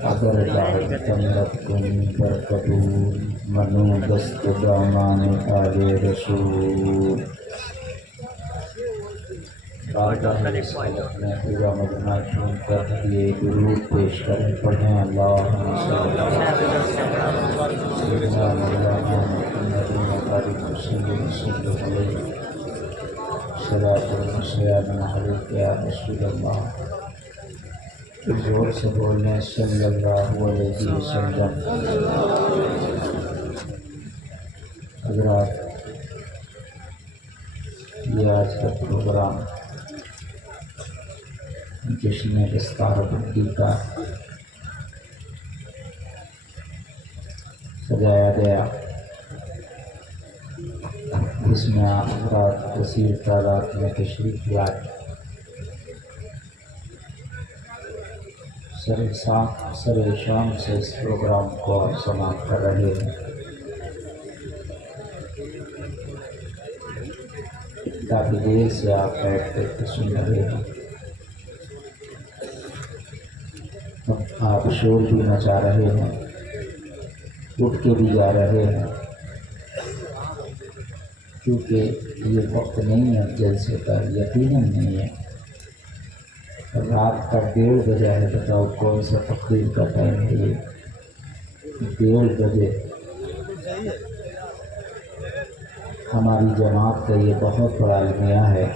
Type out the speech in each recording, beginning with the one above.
اگر دعوت کن پر قبول منو دست دامان آل رسول. بارگاہ رسالت میں پورا مجمع چون کر یہ درود پیش کریں. پڑھیں اللہم صلی سیدنا مولانا محمد مبارک وسلم صلی علیہ صلاۃ وسلام علیک یا رسول اللہ. زور سے بولنے صلی اللہ علیہ وسلم. حضرات، یہ آج کا پروگرام جشن دستار بندی کا سجایا گیا، جس میں حضرات کثیر تعداد میں تشریف لائے. سر شام سے اس پروگرام کو سماعت کر رہے ہیں. کافی دیر سے آپ بیٹھ کر سن رہے ہیں. آپ شور بھی مچا رہے ہیں، اٹھ کے بھی جا رہے ہیں، کیونکہ یہ وقت نہیں ہے جلسے کا، یقیناً نہیں ہے. رات کا 1:30 بجے ہے. بتاؤ کون سا تقریر کا ٹائم ہے یہ؟ 1:30 بجے. ہماری جماعت کا یہ بہت بڑا المیہ ہے،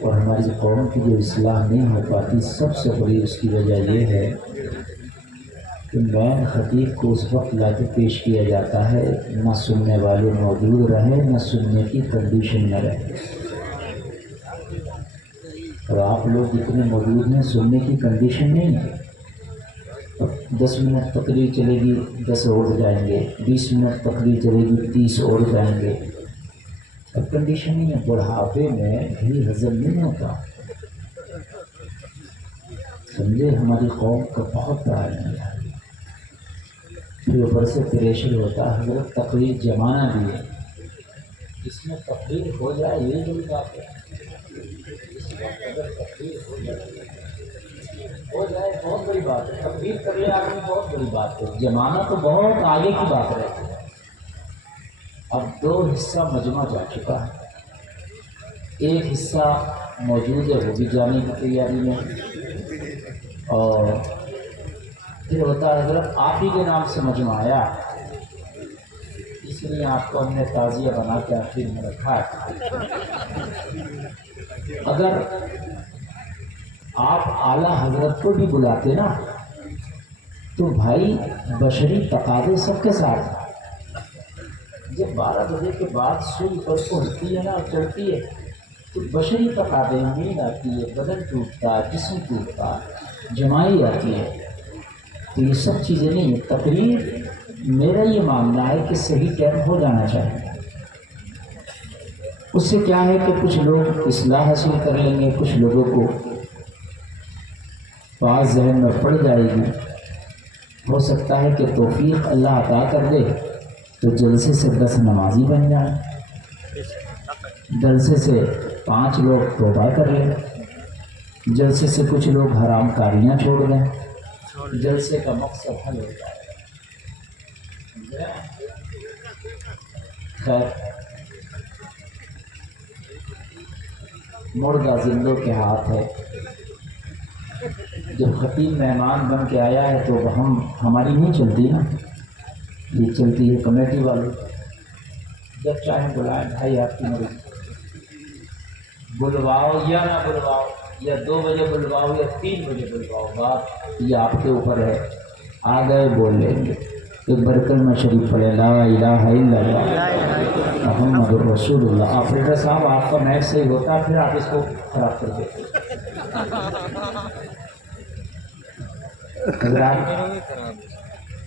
اور ہماری قوم کی جو اصلاح نہیں ہو پاتی، سب سے بڑی اس کی وجہ یہ ہے کہ مین خطیب کو اس وقت لا کے پیش کیا جاتا ہے، نہ سننے والے موجود رہے، نہ سننے کی کنڈیشن میں رہے. اور آپ لوگ اتنے موجود ہیں، سننے کی کنڈیشن نہیں ہے. 10 منٹ تقریر چلے گی، 10 اور جائیں گے. 20 منٹ تقریر چلے گی، 30 اور جائیں گے. اب کنڈیشن نہیں ہے. بڑھاپے میں بھی ہضم نہیں ہوتا. سمجھے؟ ہماری قوم کا بہت بڑا ہے. پھر اوپر سے پریشر ہوتا ہے. حضرت تقریر جمانا بھی ہے، جس میں تقریر ہو جائے یہ بڑی بات ہے. اگر تقریر ہو جائے بہت بڑی بات ہے. تقریر کرے آدمی بہت بڑی بات ہے. جمانا تو بہت آگے کی بات رہتی ہے. اب 2 حصہ مجمع جا چکا ہے، ایک حصہ موجود ہے، وہ بھی جانے کی تیاری میں. اور پھر ہوتا ہے حضرت آپ ہی کے نام سے مجمع آیا، اس لیے آپ کو ہم نے تعزیہ بنا کے آخر میں رکھا ہے. اگر آپ اعلیٰ حضرت کو بھی بلاتے نا تو بھائی بشری تقاضے سب کے ساتھ. جب 12 بجے کے بعد سوئی پر پہنچتی ہے نا اور چڑھتی ہے تو بشری تقاضے، نیند آتی ہے، بدن ٹوٹتا، جسم ٹوٹتا، جمائی آتی ہے. تو یہ سب چیزیں نہیں ہے. تقریر میرا یہ ماننا ہے کہ صحیح ٹائم ہو جانا چاہیے. اس سے کیا ہے کہ کچھ لوگ اصلاح حاصل کر لیں گے، کچھ لوگوں کو بات ذہن میں پڑ جائے گی. ہو سکتا ہے کہ توفیق اللہ عطا کر دے تو جلسے سے 10 نمازی بن جائیں، جلسے سے 5 لوگ توبہ کر لیں، جلسے سے کچھ لوگ حرام کاریاں چھوڑ دیں، جلسے کا مقصد حل ہو جائے. خیر، مردہ زندوں کے ہاتھ ہے. جب خطیب مہمان بن کے آیا ہے تو ہماری نہیں چلتی نا، یہ چلتی ہے کمیٹی والوں. جب چاہیں بلائیں بھائی، آپ کی مرضی، بلواؤ یا نہ بلواؤ، یا 2 بجے بلواؤ یا 3 بجے بلواؤ، بات یہ آپ کے اوپر ہے. آ گئے بول لیں گے. ایک برکل میں شریف پڑھے لا الہ الا اللہ محمد الرسول اللہ. آپریٹر صاحب آپ کا میچ صحیح ہوتا ہے، پھر آپ اس کو خراب کر دیتے.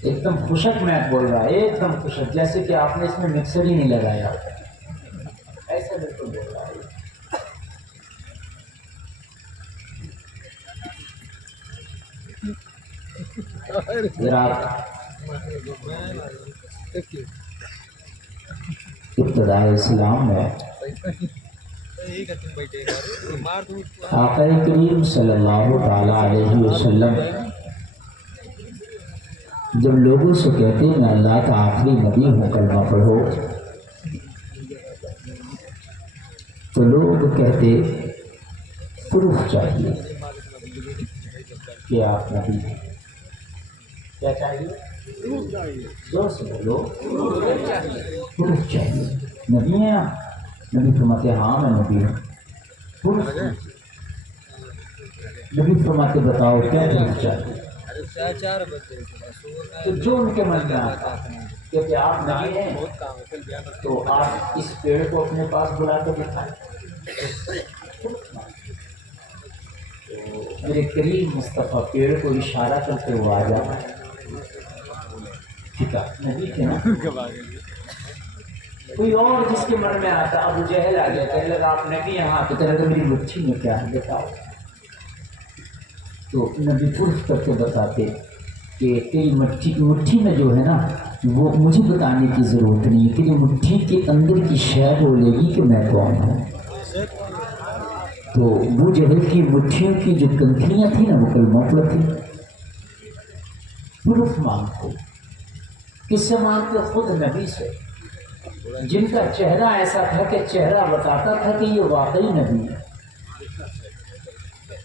ایک دم خوشک میچ بول رہا ہے، ایک دم خوشک، جیسے کہ آپ نے اس میں مکسر ہی نہیں لگایا، ایسا بالکل بول رہا ہے. ابتداء اسلام میں آقا کریم صلی اللہ تعالیٰ علیہ وسلم جب لوگوں سے کہتے میں اللہ کا آخری نبی ہوں کلمہ پڑھو، تو لوگ کہتے پروف چاہیے کہ آپ نبی ہیں۔ کیا چاہیے؟ زور سے بولو، پروف چاہیے۔ نبی ہیں آپ؟ نبی فرماتے ہاں میں نبی ہوں۔ پروف نبی فرماتے بتاؤ کیا پروف چاہیے؟ تو جو ان کے من میں آتا کہ آپ نبی ہیں تو آپ اس پیڑ کو اپنے پاس بلا کر دکھائیں۔ میرے کریم مصطفیٰ پیڑ کو اشارہ کرتے ہوئے آ جاتا ہے، ٹھیک ہے نبی تھے نا۔ کوئی اور جس کے من میں آتا، ابو جہل آ گیا، کہنے لگا آپ نبی ہیں، ہاں تو کہنے لگا میری مٹھی میں کیا ہے بتاؤ۔ تو نبی پرف کر کے بتاتے کہ تیری مٹھی میں جو ہے نا وہ مجھے بتانے کی ضرورت نہیں، تیری مٹھی کے اندر کی شے بولے گی کہ میں کون ہوں۔ تو ابو جہل کی مٹھیوں کی جو کنکریاں تھیں نا وہ کلمہ پڑھتی۔ پرف مانگتے، کس سے مانگتے؟ خود نبی سے، جن کا چہرہ ایسا تھا کہ چہرہ بتاتا تھا کہ یہ واقعی نبی ہے۔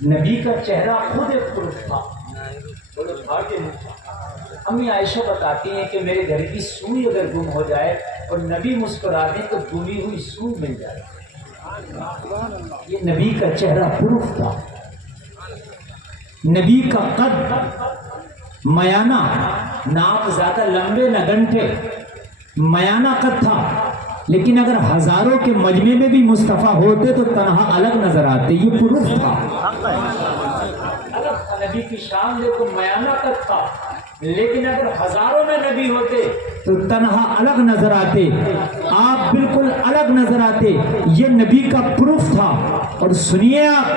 نبی کا چہرہ خود ایک پرف تھا۔ امی عائشہ بتاتی ہیں کہ میرے گھر کی سوئی اگر گم ہو جائے اور نبی مسکرا دیں تو گمی ہوئی سوئی مل جائے۔ یہ نبی کا چہرہ پرف تھا۔ نبی کا قد میانہ، ناک زیادہ لمبے نہ گنٹے، میانہ قد تھا، لیکن اگر ہزاروں کے مجمع میں بھی مصطفیٰ ہوتے تو تنہا الگ نظر آتے۔ یہ پرف تھا۔ نبی کی شان دیکھو، میانہ قد تھا، لیکن اگر ہزاروں میں نبی ہوتے تو تنہا الگ نظر آتے، آپ بالکل الگ نظر آتے۔ یہ نبی کا پروف تھا۔ اور سنیے آپ،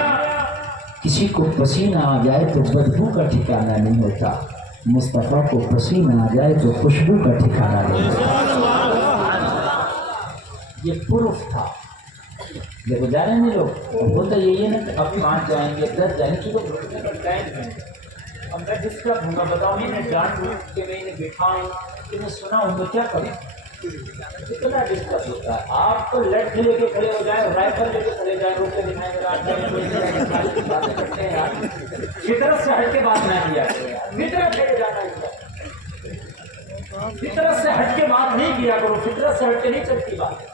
کسی کو پسینہ آ جائے تو بدبو کا ٹھکانہ نہیں ہوتا، مصطفیٰ کو پسینہ آ جائے تو خوشبو کا ٹھکانہ نہیں ہوتا۔ یہ پروف تھا۔ دیکھو جا رہے ہیں لوگ، ہوتا یہی ہے نا کہ اب 5 جائیں گے 10 جائیں گے، اب میں ڈسٹرب ہوں گا، بتاؤ میں جان دوں کہ میں انہیں بٹھاؤں کہ میں سنا ہوں تو کیا کروں؟ کتنا ڈسٹرب ہوتا ہے۔ آپ کو لٹ لے کے کھڑے ہو جائیں، رائفل لے کے کھڑے جائیں، روک کے دکھائیں گے، باتیں کرتے ہیں یار، فطرت سے ہٹ کے بات نہ کیا، فطرت لے کے جانا ہے، فطرت سے ہٹ کے بات نہیں کیا کرو، فطرت سے ہٹ کے نہیں چلتی بات۔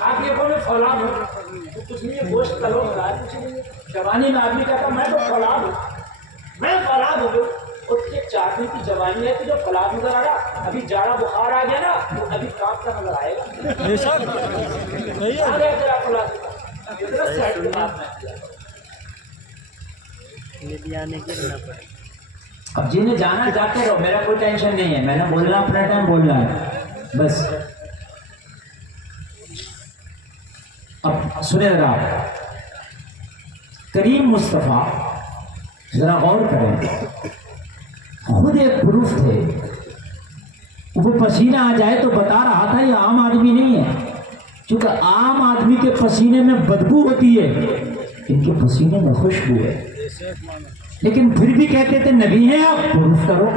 آپ یہ کون فولاد ہو؟ کچھ نہیں، گوشت کا لوگ رہا ہے، کچھ نہیں۔ جوانی میں آدمی کہتا میں تو فولاد ہوں، میں فولاد ہوں۔ اور یہ 4 دن کی جوانی ہے کہ جو فولاد نظر آ رہا، ابھی جاڑا بخار آ گیا نا تو ابھی کانپتا نظر آئے گا۔ فطرت سے ہٹ کے بات نہ کیا۔ اب جنہیں جانا جاتے رہو، میرا کوئی ٹینشن نہیں ہے، میں نے بولنا اپنا ٹائم بولنا ہے بس۔ اب سنیں ذرا، کریم مصطفیٰ ذرا غور کریں، خود ایک پروف تھے۔ وہ پسینہ آ جائے تو بتا رہا تھا یہ عام آدمی نہیں ہے، کیونکہ عام آدمی کے پسینے میں بدبو ہوتی ہے، ان کے پسینے میں خوشبو ہے، لیکن پھر بھی کہتے تھے نبی ہیں آپ، پروف کرو۔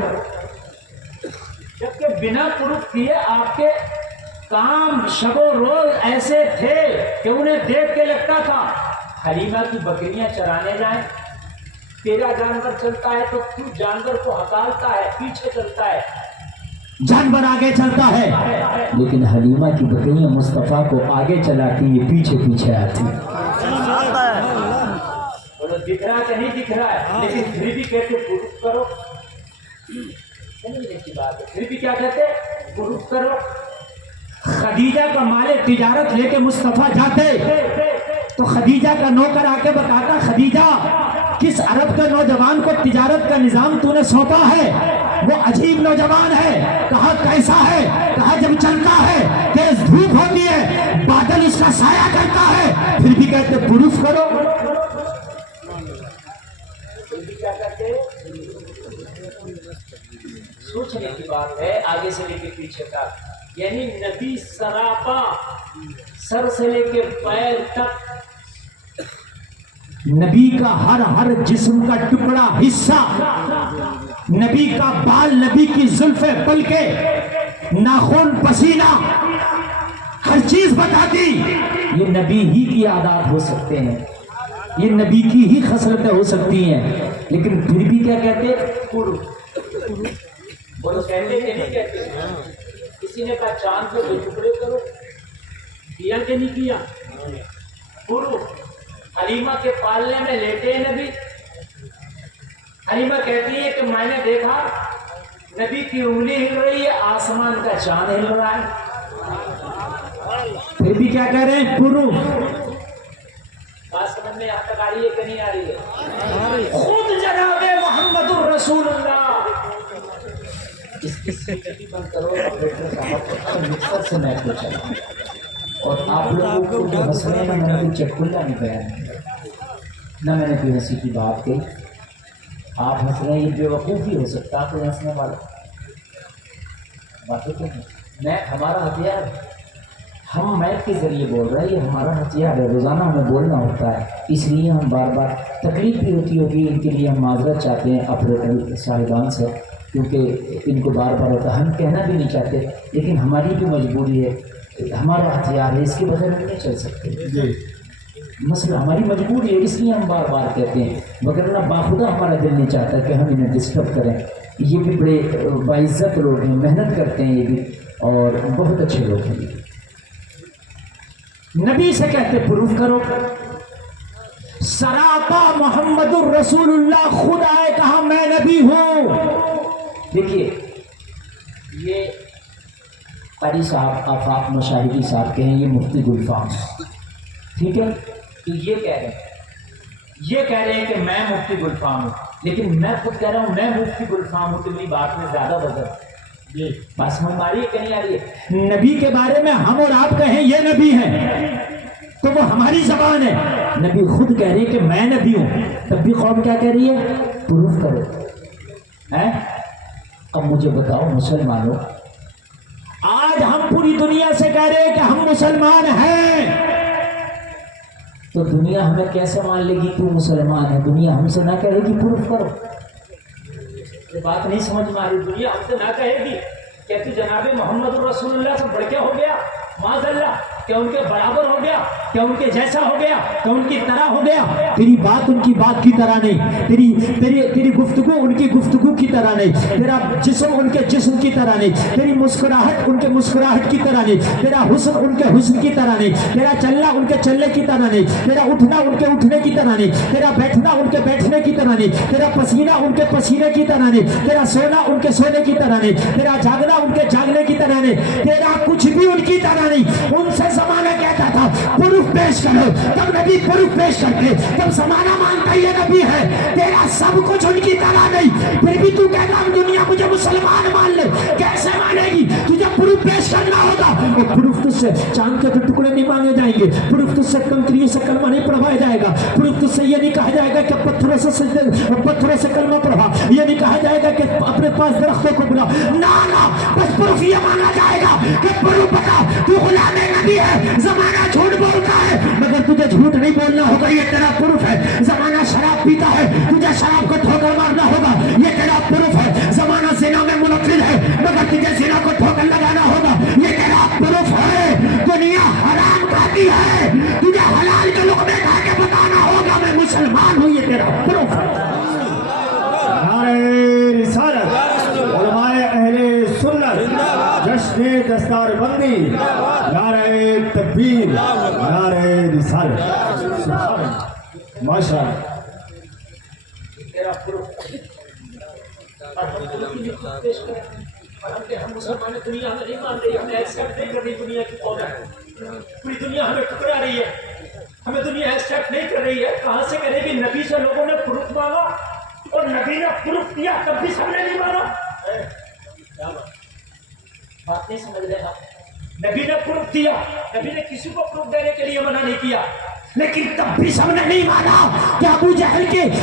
جبکہ بنا پروف کیے آپ کے کام شب و روز ایسے تھے کہ انہیں دیکھ کے لگتا تھا حلیمہ کی بکریاں چرانے جائیں، تیرا جانور چلتا ہے تو تو جانور کو ہکالتا ہے، پیچھے چلتا ہے، جانور آگے چلتا ہے، لیکن حلیمہ کی بکریاں مصطفیٰ کو آگے چلاتی ہیں، پیچھے پیچھے آتی ہیں۔ دکھ رہا کہ نہیں دکھ رہا ہے، لیکن پھر بھی کہتے پروف کرو۔ پھر بھی کیا کہتے؟ پروف کرو۔ خدیجہ کا مال تجارت لے کے مصطفیٰ جاتے تو خدیجہ کا نوکر آ کے بتاتا، خدیجہ کس عرب کا نوجوان کو تجارت کا نظام تو نے سونپا ہے؟ وہ عجیب نوجوان ہے۔ کہا کیسا ہے؟ کہا جب چلتا ہے تیز دھوپ ہوتی ہے، بادل اس کا سایہ کرتا ہے، پھر بھی کہتے پروف کرو۔ کیا کرتے؟ سوچنے کی بات ہے، آگے سے لے کے پیچھے تک یعنی نبی سراپا سر سے لے کے پیر تک، نبی کا ہر جسم کا ٹکڑا حصہ، نبی کا بال، نبی کی زلفیں، پلکیں، ناخن، پسینہ، ہر چیز بتا دی. یہ نبی ہی کی عادات ہو سکتے ہیں، یہ نبی کی ہی خصلتیں ہو سکتی ہیں، لیکن پھر بھی کیا کہتے ہیں؟ وہ کہتے کہ نہیں کہتے. کسی نے کہا چاند کو 2 ٹکڑے کرو، کیا کہ نہیں کیا؟ پورو حلیمہ کے پالنے میں لیٹے نبی. حلیمہ کہتی ہے کہ میں نے دیکھا نبی کی انگلی ہل رہی ہے، آسمان کا چاند ہل رہا ہے. پھر بھی کیا کہہ رہے ہیں؟ پورو. بات سمجھ میں آپ تک آ رہی ہے کہ نہیں آ رہی ہے؟ خود جناب محمد الرسول اللہ. اس کی سیٹی بند کرو آپریٹر صاحب، مکسر سے میں پوچھا اور آپ لوگوں کو جو ہنس رہے ہیں نا، میں نے کوئی چٹکلا نہیں بیان کیا، نہ میں نے کوئی ہنسی کی بات کہی. آپ ہنس رہے ہیں، یہ بے وقوفی ہو سکتا کوئی ہنسنے والا باتیں تو نہیں. میں ہمارا ہتھیار، ہم میک کے ذریعے بول رہے ہیں، یہ ہمارا ہتھیار ہے، روزانہ ہمیں بولنا ہوتا ہے، اس لیے ہم بار بار تکلیف بھی ہوتی ہوگی، ان کے لیے ہم معذرت چاہتے ہیں آپریٹر صاحبان سے، کیونکہ ان کو بار بار ہوتا ہے. ہم کہنا بھی نہیں چاہتے، لیکن ہماری بھی مجبوری ہے، ہمارا ہتھیار ہے، اس کے بغیر ہم نہیں چل سکتے. مسئلہ ہماری مجبوری ہے، اس لیے ہم بار بار کہتے ہیں، وگرنہ باخدا ہمارا دل نہیں چاہتا کہ ہم انہیں ڈسٹرب کریں. یہ بھی بڑے باعزت لوگ ہیں، محنت کرتے ہیں یہ بھی، اور بہت اچھے لوگ ہیں. نبی سے کہتے پروف کرو. سراپا محمد الرسول اللہ خود آئے کہا میں نبی ہوں. دیکھیے یہ قاری صاحب آفاق مشاہدی صاحب کہیں، یہ مفتی گلفام، ٹھیک ہے، تو یہ کہہ رہے ہیں کہ میں مفتی گلفام ہوں، لیکن میں خود کہہ رہا ہوں میں مفتی گلفام ہوں، تو میری بات میں زیادہ وزن. جی بات سمجھ میں آ رہی ہے کہ نہیں آ رہی ہے؟ نبی کے بارے میں ہم اور آپ کہیں یہ نبی ہیں تو وہ ہماری زبان ہے. نبی خود کہہ رہی ہے کہ میں نبی ہوں، تب بھی قوم کیا کہہ رہی ہے؟ پروف کرو. اب مجھے بتاؤ مسلمانوں، آج ہم پوری دنیا سے کہہ رہے ہیں کہ ہم مسلمان ہیں، تو دنیا ہمیں کیسے مان لے گی تو مسلمان ہے؟ دنیا ہم سے نہ کہے گی پروف کرو. یہ بات نہیں سمجھ میں آ رہی. دنیا ہم سے نہ کہے گی کہ تو جناب محمد الرسول اللہ سے بڑھ کے ہو گیا، معاذ اللہ، کہ ان کے برابر ہو گیا، کہ ان کے جیسا ہو گیا، کہ ان کی طرح ہو گیا. تیری بات ان کی بات کی طرح نہیں، تیری گفتگو ان کی گفتگو کی طرح نہیں، تیرا جسم ان کے جسم کی طرح نہیں، تیری مسکراہٹ ان کے مسکراہٹ کی طرح نہیں، تیرا حسن ان کے حسن کی طرح نہیں، تیرا چلنا ان کے چلنے کی طرح نہیں، تیرا اٹھنا ان کے اٹھنے کی طرح نہیں، تیرا بیٹھنا ان کے بیٹھنے کی طرح نہیں، تیرا پسینہ ان کے پسینے کی طرح نہیں، تیرا سونا ان کے سونے کی طرح نہیں، تیرا جاگنا ان کے جاگنے کی طرح نہیں، تیرا کچھ بھی ان کی طرح نہیں. ان سے زمانہ کہتا تھا پروف پیش کرو، تب نبی پروف پیش کرتے، تب زمانہ مانتا یہ نبی ہے. تیرا سب کچھ ان کی طرح نہیں، پھر بھی تو کہتا ہم دنیا مجھے مسلمان مان لے. کیسے مانے گی؟ تجھے پروف پیش کرنا ہوگا. اور پروف تجھ سے چاند کے تو ٹکڑے نہیں مانگے جائیں گے، پروف تجھ سے کنکریوں سے کلمہ نہیں پڑھوایا جائے گا، پروف تجھ سے یہ نہیں کہا جائے گا کہ پتھروں سے کلمہ پڑھوا، یہ نہیں کہا جائے گا کہ اپنے پاس درختوں کو بلا. نہ بس پروف یہ مانا جائے گا کہ پروف بتا تو غلام نبی ہے. زمانہ جھوٹ بولتا ہے مگر تجھے جھوٹ نہیں بولنا ہوگا، یہ تیرا پروف ہے. زمانہ شراب پیتا ہے، تجھے شراب کو ٹھوکر مارنا ہوگا، یہ تیرا پروف ہے. زمانہ زنا میں ملوث ہے مگر تجھے زنا کو ٹھوکر لگانا ہوگا، یہ تیرا پروف ہے. دنیا حرام کھاتی ہے، تجھے حلال کے لقمے کھا کے بتانا ہوگا میں مسلمان ہوں، یہ تیرا پروف ہے. نعرہ رسالت، علماء اہل سنت، جشن دستار بندی، نعرہ تکبیر، نعرہ رسالت. سبحان اللہ، ماشاء اللہ. ہم مسلمان دنیا ہمیں نہیں مان رہی، ہمیں ایکسپٹ نہیں کر رہی. دنیا کی قوم ہے، پوری دنیا ہمیں ٹکرا رہی ہے، ہمیں دنیا ایکسپٹ نہیں کر رہی ہے. کہاں سے کرے گی؟ نبی سے لوگوں نے پروف مانگا اور نبی نے پروف دیا، تب بھی سب نے نہیں مانا. بات نہیں سمجھ رہے آپ؟ نبی نے پروف دیا، نبی نے کسی کو پروف دینے کے لیے منع نہیں کیا، لیکن تب بھی سب نے نہیں مانا کہ ابو جہل کی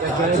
40।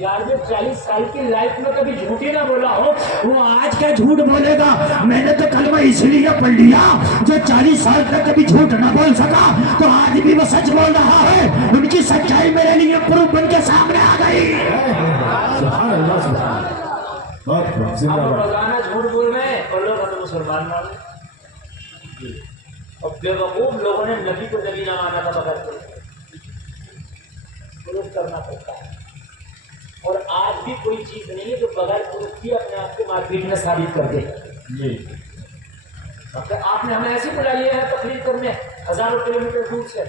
یار جو 40 سال کی لائف میں کبھی جھوٹ ہی نہ بولا ہو وہ آج کا جھوٹ بولے گا. میں نے تو کلمہ اس لیے پڑھ لیا جو 40 سال تک کبھی جھوٹ نہ بول سکا تو آج بھی وہ سچ بول رہا ہے. ان کی سچائی میرے لیے پروف بن کے سامنے آ گئی. سبحان اللہ سبحان اللہ. ہم روزانہ جھوٹ بول رہے ہیں اور لوگ ہمیں مسلمان مان رہے ہیں. اور بے وقوف لوگوں نے نبی کو نبی نہ مانا تھا بغیر پروف کرنا پڑتا ہے. اور آج بھی کوئی چیز نہیں ہے جو بغیر پروف کی اپنے آپ کو مارکیٹ میں ثابت کر دے. آپ نے ہمیں ایسے بلا لیا ہے تقریر کرنے ہزاروں کلومیٹر دور سے.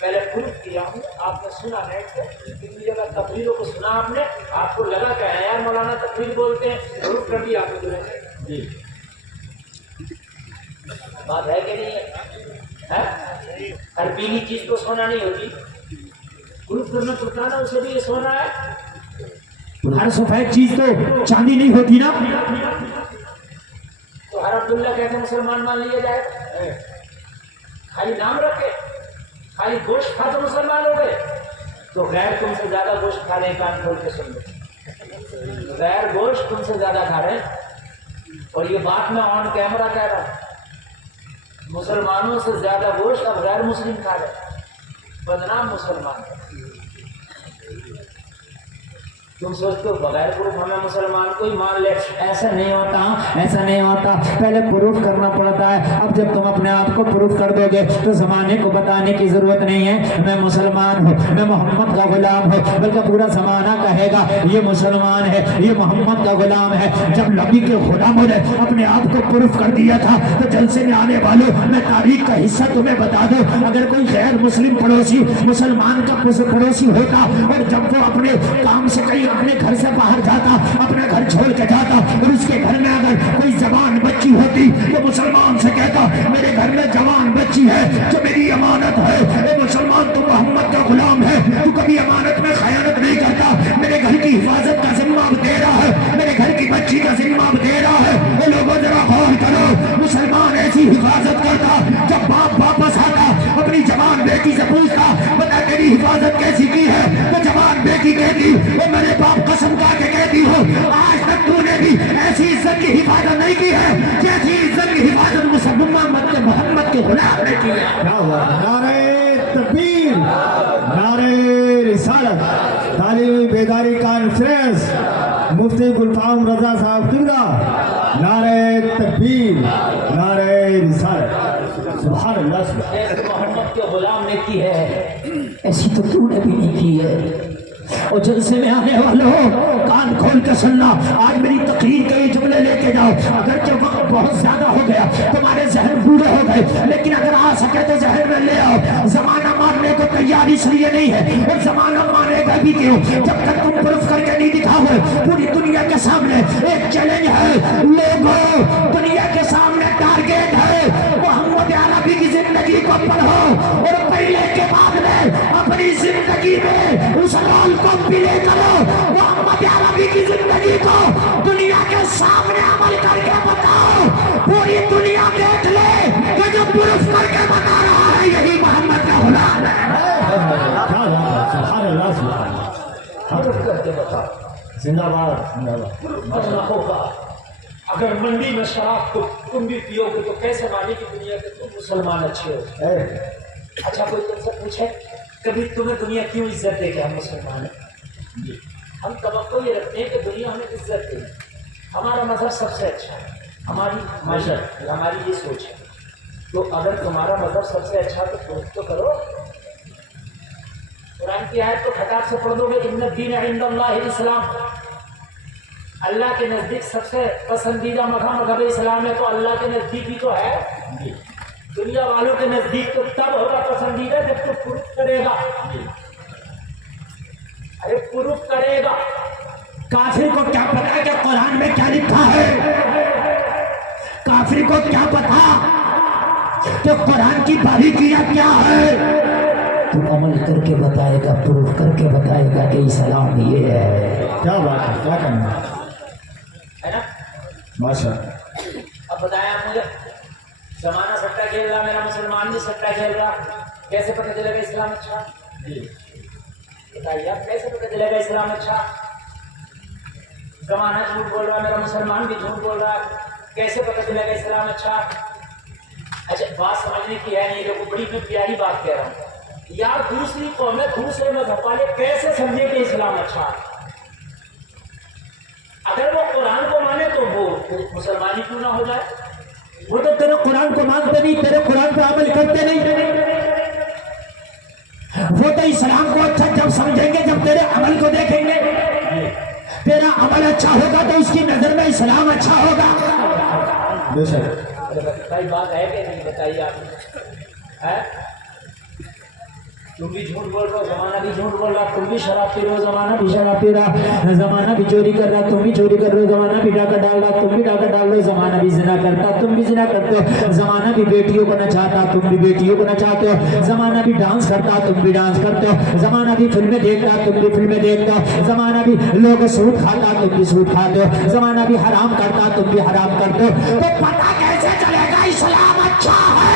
پہلے پروف کیا ہوں, آپ نے سنا نیٹ سے کتنی جگہ تقریروں کو سنا آپ نے, آپ کو لگا کہ یار مولانا تقریر بولتے ہیں, پروف کر دیا آپ نے. بات ہے کہ نہیں ہے؟ ہر پیلی چیز کو سونا نہیں ہوتی, پروف کرنا پڑتا نا اسے بھی یہ سونا ہے. ہر سفید چیز تو چاندی نہیں ہوتی نا. تو ہر عبداللہ کہتے مسلمان مان لیا جائے, خالی نام رکھے, خالی گوشت کھا تو مسلمان ہو گئے. تو غیر تم سے زیادہ گوشت کھا رہے ہیں, کان کھول کے سن لو, غیر گوشت تم سے زیادہ کھا رہے ہیں. اور یہ بات میں آن کیمرہ کہہ رہا ہوں, مسلمانوں سے زیادہ گوشت اب غیر مسلم کھا رہے ہیں, بدنام مسلمان. تم سوچتے ہو بغیر پروف ہمیں مسلمان کو ہی مان لے, ایسا نہیں ہوتا, ایسا نہیں ہوتا. پہلے پروف کرنا پڑتا ہے. اب جب تم اپنے آپ کو پروف کر دو گے تو زمانے کو بتانے کی ضرورت نہیں ہے میں مسلمان ہوں, میں محمد کا غلام ہوں, بلکہ پورا زمانہ کہے گا یہ مسلمان ہے, یہ محمد کا غلام ہے. جب نبی کے غلاموں نے اپنے آپ کو پروف کر دیا تھا تو جلسے میں آنے والوں میں تاریخ کا حصہ تمہیں بتا دوں. اگر کوئی غیر مسلم پڑوسی مسلمان کا پڑوسی ہوتا اور جب وہ اپنے کام سے کہیں اپنے گھر سے باہر جاتا, اپنا گھر چھوڑ کے جاتا, اور اس کے گھر میں اگر کوئی جوان بچی ہوتی تو مسلمان سے کہتا میرے گھر میں جوان بچی ہے جو میری امانت ہے. اے مسلمان تو محمد کا غلام ہے, تو کبھی امانت میں خیانت نہیں کرتا, میرے گھر کی حفاظت کا ذمہ دے رہا ہے, میرے گھر کی بچی کا ذمہ دے رہا ہے. اے لوگوں ذرا غور کرو, مسلمان ایسی حفاظت کرتا جب باپ واپس آتا اپنی جوان بیٹی سے پوچھتا بتا تیری حفاظت کیسی کی ہے, تو جوان بیٹی کہتی وہ میرے باپ قسم کھا کے کہتی ہو آج تک تو نے بھی ایسی عزت کی حفاظت نہیں کی ہے جیسی عزت کی حفاظت محمد کے غلام نے کی ہے. نعرہ تکبیر, نعرہ رسالت, تعلیمی بیداری کانفرنس, مفتی گلفام رضا صاحب قبلہ, نعرہ تکبیر, نعرہ رسالت. سبحان اللہ. محمد کے غلام نے کی ہے, ایسی تو تو نے بھی نہیں کی ہے. اور جلسے میں آنے والوں کان کھول کے سننا, آج میری تقریر کے یہ جملے لے کے جاؤ. اگر کہ وقت بہت زیادہ ہو گیا, تمہارے ذہن بوڑھے ہو گئے, لیکن اگر آ سکے تو ذہن میں لے آؤ. زمانہ مارنے کو تیار اس لیے نہیں ہے, اور زمانہ مارے گا بھی کیوں جب تک تم پروف کر کے نہیں دکھاؤ گے. پوری دنیا کے سامنے ایک چیلنج ہے, لوگوں دنیا کے سامنے ٹارگیٹ ہے, محمد عربی کی زندگی کو پڑھو اور پہلے کے بعد میں اپنی زندگی میں اس رول کو پلے کرو. محمد عربی کی زندگی کو دنیا کے سامنے عمل کر کے بتاؤ, پوری دنیا دیکھ لے کہ جو پروف کر کے بتا رہا ہے یہی محمد کا غلام ہے. سبحان اللہ. سبحان اللہ. پروف کر کے بتاؤ. زندہ باد, زندہ باد. مرنا ہوگا. اگر منڈی میں شراب کو تم بھی پیو گے تو کیسے مانے کی دنیا کے تم مسلمان اچھے ہو. اچھا کوئی تم سے پوچھے کبھی تمہیں دنیا کیوں عزت دے کہ ہم مسلمان ہیں؟ ہم توقع یہ رکھتے ہیں کہ دنیا ہمیں عزت دے. ہمارا مذہب سب سے اچھا ہے, ہماری معاشرت, ہماری یہ سوچ ہے. تو اگر تمہارا مذہب سب سے اچھا تو پروف تو کرو. قرآن کی آیت تو کھٹاک سے پڑھ دو گے, ان الدین عند اللہ الاسلام, اللہ کے نزدیک سب سے پسندیدہ مذہب اسلام ہے. تو اللہ کے نزدیک بھی تو ہے, دنیا والوں کے نزدیک تو تب ہوگا پسندیدہ جب تو پروف کرے گا. ارے پروف کرے گا. کافر کو کیا پتا کہ قرآن میں کیا لکھا ہے, کافر کو کیا پتا کہ قرآن کی باریکیاں کیا ہے. تو عمل کر کے بتائے گا, پروف کر کے بتائے گا کہ اسلام یہ ہے. کیا بات ہے, کیا کرنا ہے نا. ماشاء. اب بتایا مجھے زمانہ سٹا کھیل رہا, میرا مسلمان بھی سٹا کھیل رہا, کیسے پتہ چلے گا اسلام اچھا؟ بتائیے اب کیسے پتہ چلے گا اسلام اچھا؟ زمانہ جھوٹ بول رہا ہے، میرا مسلمان بھی جھوٹ بول رہا ہے، کیسے پتہ چلے گا اسلام اچھا؟ اچھا بات سمجھنے کی ہے نہیں، دیکھو بڑی میں پیاری بات کہہ رہا ہوں یار، دوسری قومیں دوسرے مذہب والے کیسے سمجھے کہ اسلام اچھا؟ اگر وہ قرآن کو مانے تو وہ مسلمانی کیوں نہ ہو جائے؟ وہ تو تیرے قرآن کو مانتے نہیں، تیرے قرآن پہ عمل کرتے نہیں، وہ تو اسلام کو اچھا جب سمجھیں گے جب تیرے عمل کو دیکھیں گے، تیرا عمل اچھا ہوگا تو اس کی نظر میں اسلام اچھا ہوگا۔ بے شک بتائی بات ہے کہ نہیں؟ بتائیے آپ ہے؟ تم بھی جھوٹ بول رہے ہو، زمانہ بھی جھوٹ بول رہا، تم بھی شراب پی رہے ہو، زمانہ بھی شراب پی رہا، زمانہ بھی چوری کر رہا، تم بھی چوری کر رہے ہو، زمانہ بھی ڈاکہ ڈال رہا، تم بھی ڈاکہ ڈال رہے ہو، زمانہ بھی زنا کرتا، تم بھی زنا کرتے ہو، زمانہ بھی بیٹیوں کو نچاتا، تم بھی بیٹیوں کو نچاتے ہو، زمانہ بھی ڈانس کرتا، تم بھی ڈانس کرتے ہو، زمانہ بھی فلمیں دیکھتا، تم بھی فلمیں دیکھتے ہو، زمانہ بھی لوگ سود کھاتا، تم بھی سود کھاتے ہو، زمانہ بھی حرام کرتا، تم بھی حرام کرتے ہو، تو پتہ کیسے چلے گا اسلام اچھا ہے؟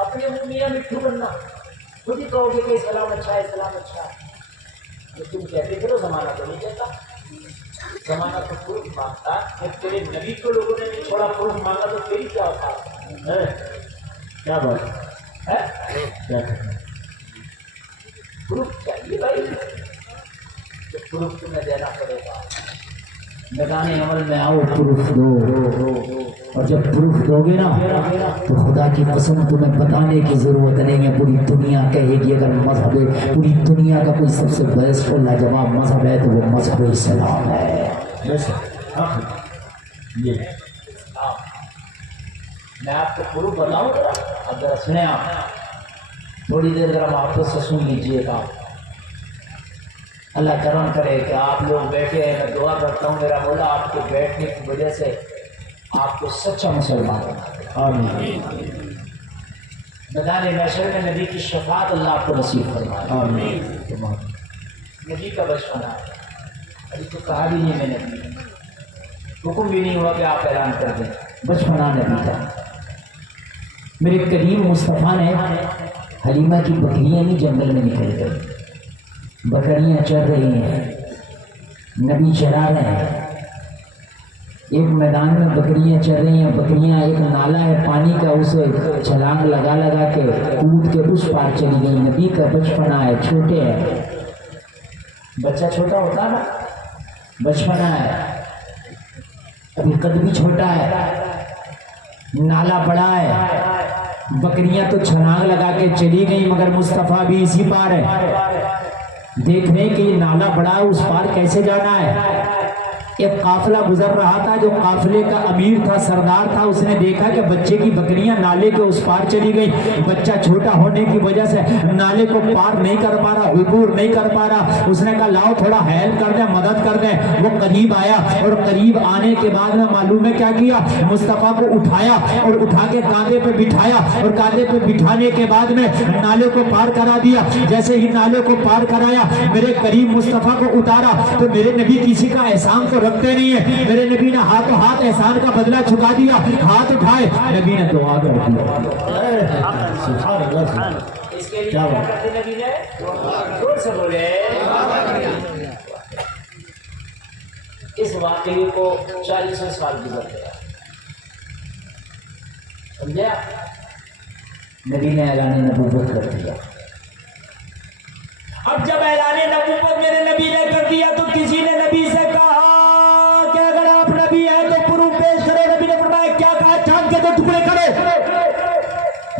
اپنے منہ میاں مٹھو بننا، خود ہی کہو گے کہ اسلام اچھا ہے، اسلام اچھا ہے، تو تم کہتے کرو زمانہ تو نہیں کہتا، زمانہ تو پروف مانگتا، جب تیرے نبی کو لوگوں نے نہیں چھوڑا پروف مانگا تو تیری کیا ہوتا ہے؟ کیا بات ہے کیا کرنا پروف چاہیے بھائی، تو پروف تمہیں دینا پڑے گا، میدان عمل میں آؤ پروف دو، اور جب پروف دو گے نا تو خدا کی قسم تمہیں بتانے کی ضرورت نہیں ہے، پوری دنیا کہے گی اگر مذہب ہے، پوری دنیا کا کوئی سب سے بیسٹ اور لاجواب مذہب ہے تو وہ مذہب اسلام ہے۔ بے شک یہ میں آپ کو پروف بتاؤں ذرا، اب ذرا سنیں آپ تھوڑی دیر ذرا محبت سے سن لیجیے گا، اللہ کرم کرے کہ آپ لوگ بیٹھے ہیں، میں دعا کرتا ہوں میرا مولا آپ کے بیٹھنے کی وجہ سے آپ کو سچا مسلمان بنا دے، آمین میدان محشر میں نبی کی شفاعت اللہ آپ کو نصیب فرمائے، آمین نبی کا بچپنا ہے، ابھی تو کہا بھی نہیں میں نبی، حکم بھی نہیں ہوا کہ آپ اعلان کر دیں، بچپنا نبی کا۔ میرے کریم مصطفیٰ نے حلیمہ کی بکریاں نہیں جنگل میں نکل گئی، بکریاں چر رہی ہیں، نبی چرا رہے ہیں، ایک میدان میں بکریاں چر رہی ہیں، بکریاں ایک نالا ہے پانی کا، اسے چھلانگ لگا لگا کے کود کے اس پار چلی گئی، نبی کا بچپنا ہے، چھوٹے ہے، بچہ چھوٹا ہوتا نا، بچپنا ہے، ابھی قد بھی چھوٹا ہے، نالا بڑا ہے، بکریاں تو چھلانگ لگا کے چلی گئی مگر مصطفیٰ بھی اسی پار ہے، دیکھنے کہ یہ نالا بڑا ہے، اس پار کیسے جانا ہے۔ ایک قافلہ گزر رہا تھا، جو قافلے کا امیر تھا، سردار تھا، اس نے دیکھا کہ بچے کی بکریاں نالے کے اس پار چلی گئی، بچہ چھوٹا ہونے کی وجہ سے نالے کو پار نہیں کر پا رہا، عبور نہیں کر پا رہا، اس نے کہا لاؤ تھوڑا ہیلپ کر دیں، مدد کر دیں، وہ قریب آیا، اور قریب آنے کے بعد میں معلوم ہے کیا کیا، مصطفیٰ کو اٹھایا اور اٹھا کے کاندھے پہ بٹھایا، اور کاندھے پہ بٹھانے کے بعد میں نالے کو پار کرا دیا، جیسے ہی نالے کو پار کرایا، میرے کریم مصطفیٰ کو اتارا، تو میرے نبی کسی کا احسان تو رکھتے نہیں ہے، میرے نبی نے ہاتھوں ہاتھ احسان کا بدلہ چکا دیا، ہاتھ اٹھائے، نبی نے دعا کر دی، سبحان اللہ اس کے لیے کیا کیا بات کرتے نبی نے؟ زور سے بولے۔ اس واقعے کو 40 سال گزر گیا، سمجھا؟ نبی نے اعلان نبوت کر دیا۔ اب جب اعلان نبوت میرے نبی نے کر دیا تو کسی نے نبی سے کہا کہ اگر آپ نبی ہیں تو پروف پیش کرو، نبی نے فرمایا کیا کہا؟ چاند کے 2 ٹکڑے کرو،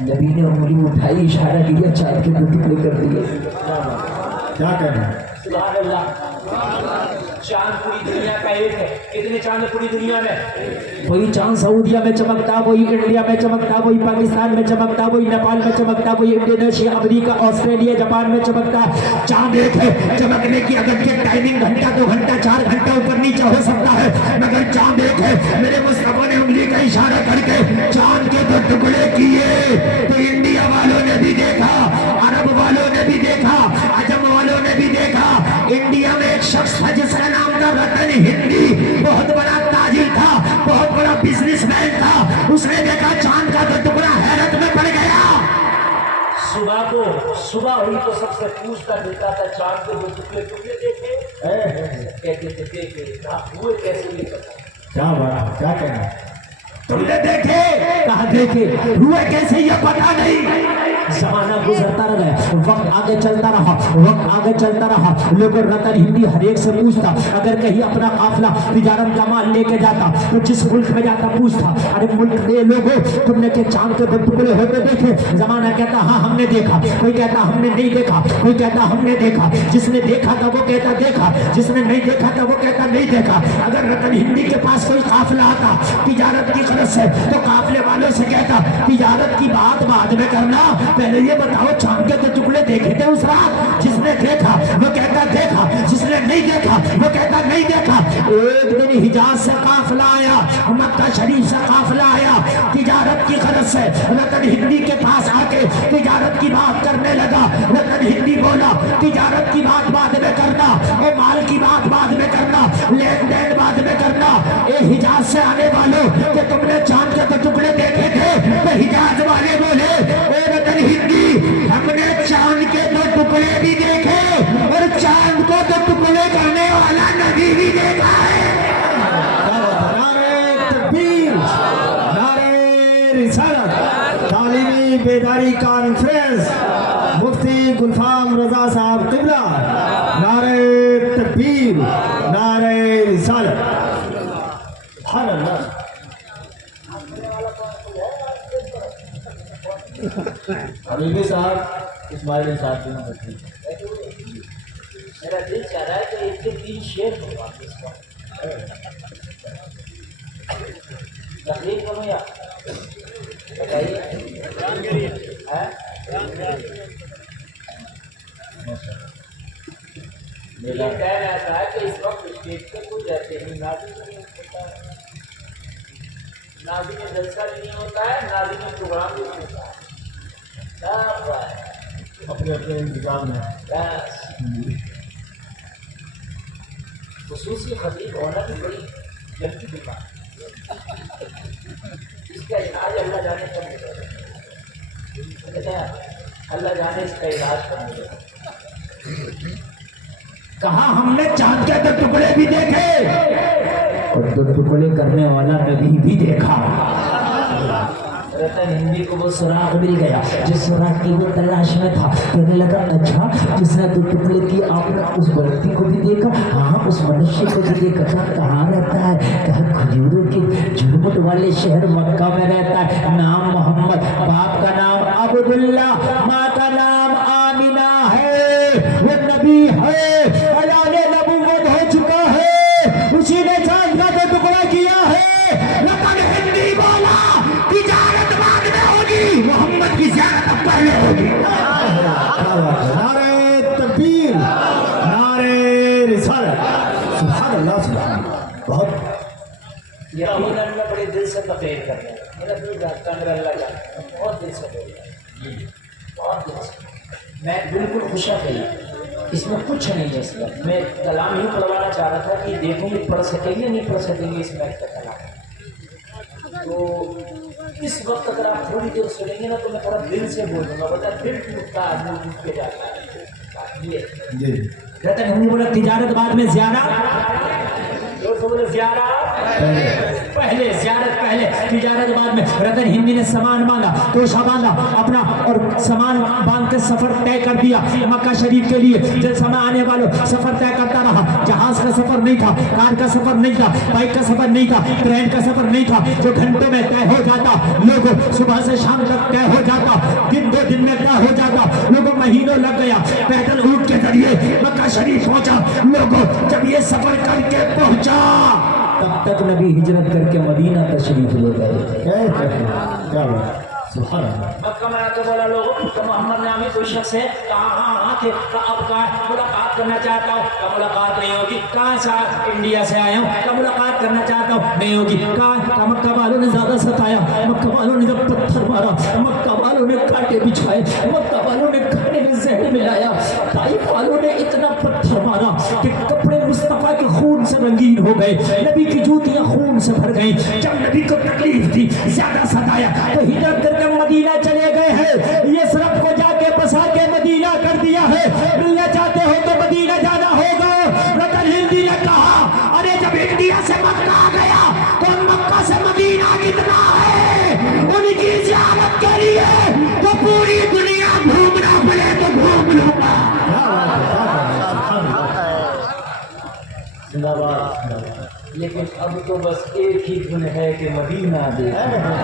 نبی نے انگلی اٹھائی، اشارہ کیا، چاند کے 2 ٹکڑے کر دیے، کیا کرنا سبحان اللہ۔ چاند پوری دنیا کا ایک ہے، کتنے چاند پوری دنیا میں؟ وہی چاند سعودیہ میں چمکتا، وہی انڈیا میں چمکتا، وہی پاکستان میں چمکتا، وہی نیپال میں چمکتا، وہی انڈونیشیا، امریکہ، آسٹریلیا، جاپان میں چمکتا، چاند ایک ہے، چمکنے کی اگرچہ ٹائمنگ گھنٹہ 2 گھنٹہ 4 گھنٹہ اوپر نیچے ہو سکتا ہے، مگر چاند ایک ہے۔ میرے مصطفیٰ نے انگلی کا اشارہ کر کے چاند کے 2 ٹکڑے کیے تو انڈیا والوں نے بھی دیکھا، عرب والوں نے بھی دیکھا، عجم والوں نے بھی دیکھا۔ انڈیا میں ایک شخص تھا جس کا نام تھا رتن ہندی، بہت بڑا تاجر تھا، بہت بڑا بزنس مین تھا، اس نے دیکھا چاند کا 2 ٹکڑا، حیرت میں پڑ گیا، صبح ہوئی تو سب سے پوچھتا دیتا تھا چاند کے 2 ٹکڑے دیکھے کہتے تھے دیکھے ہوئے کیسے یہ پتا کیا بات کیا کہنا تم نے دیکھے کہا دیکھے ہوئے کیسے یہ پتا نہیں زمانہ گزرتا رہا وقت آگے چلتا رہا لیکن رتن ہندی ہر ایک سے پوچھتا اگر کہیں اپنا قافلہ تجارت کا مال لے کے جاتا تو جس ملک میں جاتا پوچھتا ارے ملک میں لوگوں تم نے کہ چاند کے 2 ٹکڑے ہوتے دیکھے زمانہ کہتا ہاں ہم نے دیکھا کوئی کہتا ہم نے نہیں دیکھا کوئی کہتا ہم نے دیکھا جس نے دیکھا تھا وہ کہتا دیکھا جس نے نہیں دیکھا تھا وہ کہتا نہیں دیکھا اگر رتن ہندی کے پاس کوئی قافلہ آتا تجارت کی غرض سے تو قافلے والوں سے کہتا تجارت کی بات بعد میں کرنا پہلے یہ بتاؤ چاند کے 2 ٹکڑے دیکھے تھے اس رات جس نے دیکھا وہ کہتا دیکھا جس نے نہیں دیکھا وہ کہتا نہیں دیکھا ایک دن حجاز سے قافلہ آیا مکہ شریف سے قافلہ آیا تجارت کی غرض سے رتن ہندی کے پاس آ کے تجارت کی بات کرنے لگا رتن ہندی بولا تجارت کی بات بعد میں کرنا اور مال کی بات بعد میں کرنا لین دین بعد میں کرنا اے حجاز سے آنے والوں کہ تم نے چاند کے 2 ٹکڑے دیکھے تھے تو حجاز والے بولے اے رتن ہندی ہم نے چاند کے 2 ٹکڑے بھی دیکھے اور چاند کو 2 ٹکڑے کرنے والا نبی بھی دیکھا ہے نعرہ تکبیر نعرہ رسالت تعلیمی بیداری کانفرنس مفتی گلفام رضا صاحب قبلہ نعرہ تکبیر نعرہ رسالت سبحان اللہ حبیبی صاحب اسماعیل صاحب کی مدد میرا دل چاہ رہا ہے کہ ایک کے 3 شعر ہوگا اس کا تقریر کروں یا بتائیے یہ کہہ رہا ہے کہ اس وقت اسٹیج پہ کوئی رہتے نہیں نازی نہیں ہوتا ہے نازی میں جلسہ بھی نہیں ہوتا ہے نازی میں پروگرام بھی نہیں ہوتا ہے اپنے اپنے انتظام میں خصوصی خطیب ہونا بھی بڑی جلدی بیمار اس کا علاج اللہ جانے کب ملے گا اللہ جانے اس کا علاج کب ملے گا کہا ہم نے چاند کے 2 ٹکڑے بھی دیکھے اور 2 ٹکڑے کرنے والا نبی بھی دیکھا رتن ہندی کو وہ سراغ مل گیا جس سراغ کی وہ تلاش میں تھا کہنے لگا اچھا جس نے 2 ٹکڑے کی آپ نے اس بلتی کو بھی دیکھا ہاں اس منشی کو بھی دیکھا کہاں رہتا ہے کہا کھجوروں کے جھوٹ والے شہر مکہ میں رہتا ہے نام محمد باپ کا نام عبداللہ ماں کا نام آمینہ ہے وہ نبی ہے اعلان نبوت ہو چکا ہے اسی نے چاند کا 2 ٹکڑا کیا ہے رتن ہندی بولا تجارت بعد میں ہوگی محمد کی زیارت اب پہلے ہوگی نعرہ تکبیر نعرہ رسالت سبحان اللہ سبحان اللہ بہت یقیناً میں بڑے دل سے تقریر کر رہا ہوں میرا دل جانتا میرا اللہ جانتا ہے بہت دل سے بول رہا ہوں بہت دل سے میں بالکل خوشا گئی اس میں کچھ نہیں ہے اس کا میں کلام ہی پڑھوانا چاہ رہا تھا کہ دیکھوں گے پڑھ سکیں گے نہیں پڑھ سکیں گے اس میں کا کلام تو اس وقت اگر آپ تھوڑی دیر سنیں گے نا تو میں تھوڑا دل سے بولوں گا بتا دل ٹوٹتا آدمی ٹوٹ کے جاتا ہے یہ رتن ہندی بولا تجارت بعد میں زیادہ بولے زیادہ پہلے زیارت پہلے تجارت بعد میں رتن ہندی نے سامان باندھا توشہ باندھا اپنا اور سامان باندھ کے سفر طے کر دیا مکہ شریف کے لیے جب سمے آنے والوں سفر طے کرتا رہا جہاز کا سفر نہیں تھا کار کا سفر نہیں تھا بائک کا سفر نہیں تھا ٹرین کا سفر نہیں تھا جو گھنٹوں میں طے ہو جاتا لوگوں صبح سے شام تک طے ہو جاتا دن 2 دن میں طے ہو جاتا لوگوں مہینوں لگ گیا پیدل اونٹ کے ذریعے مکہ شریف پہنچا لوگوں جب یہ سفر کر کے پہنچا تب تک نبی ہجرت کر کے مدینہ تشریف لے گئے کیا بات سبحان اللہ مکہ میں آ کے بولا لوگوں تو محمد نامی کوئی شخص ہے کہاں تھے اب کہاں ملاقات کرنا چاہتا ہوں کہ ملاقات نہیں ہوگی کہاں سے انڈیا سے آیا ہوں کہ ملاقات کرنا چاہتا ہوں نہیں ہوگی کہاں مکہ والوں نے زیادہ ستایا مکہ والوں نے جب پتھر مارا مکہ والوں نے کانٹے بچھائے مکہ والوں نے کھانے میں زہر ملایا طائف والوں نے اتنا پتھر مارا کہ کپڑے مصطفیٰ کے خون سے رنگین ہو گئے نبی کی جوتیاں خون سے بھر گئیں جب نبی کو تکلیف تھی زیادہ ستایا تو ہجرت کر کے مدینہ چلے گئے ہیں یہ سرف کو جا کے زندہ باد. لیکن اب تو بس ایک ہی دھن ہے کہ مدینہ دیکھنا.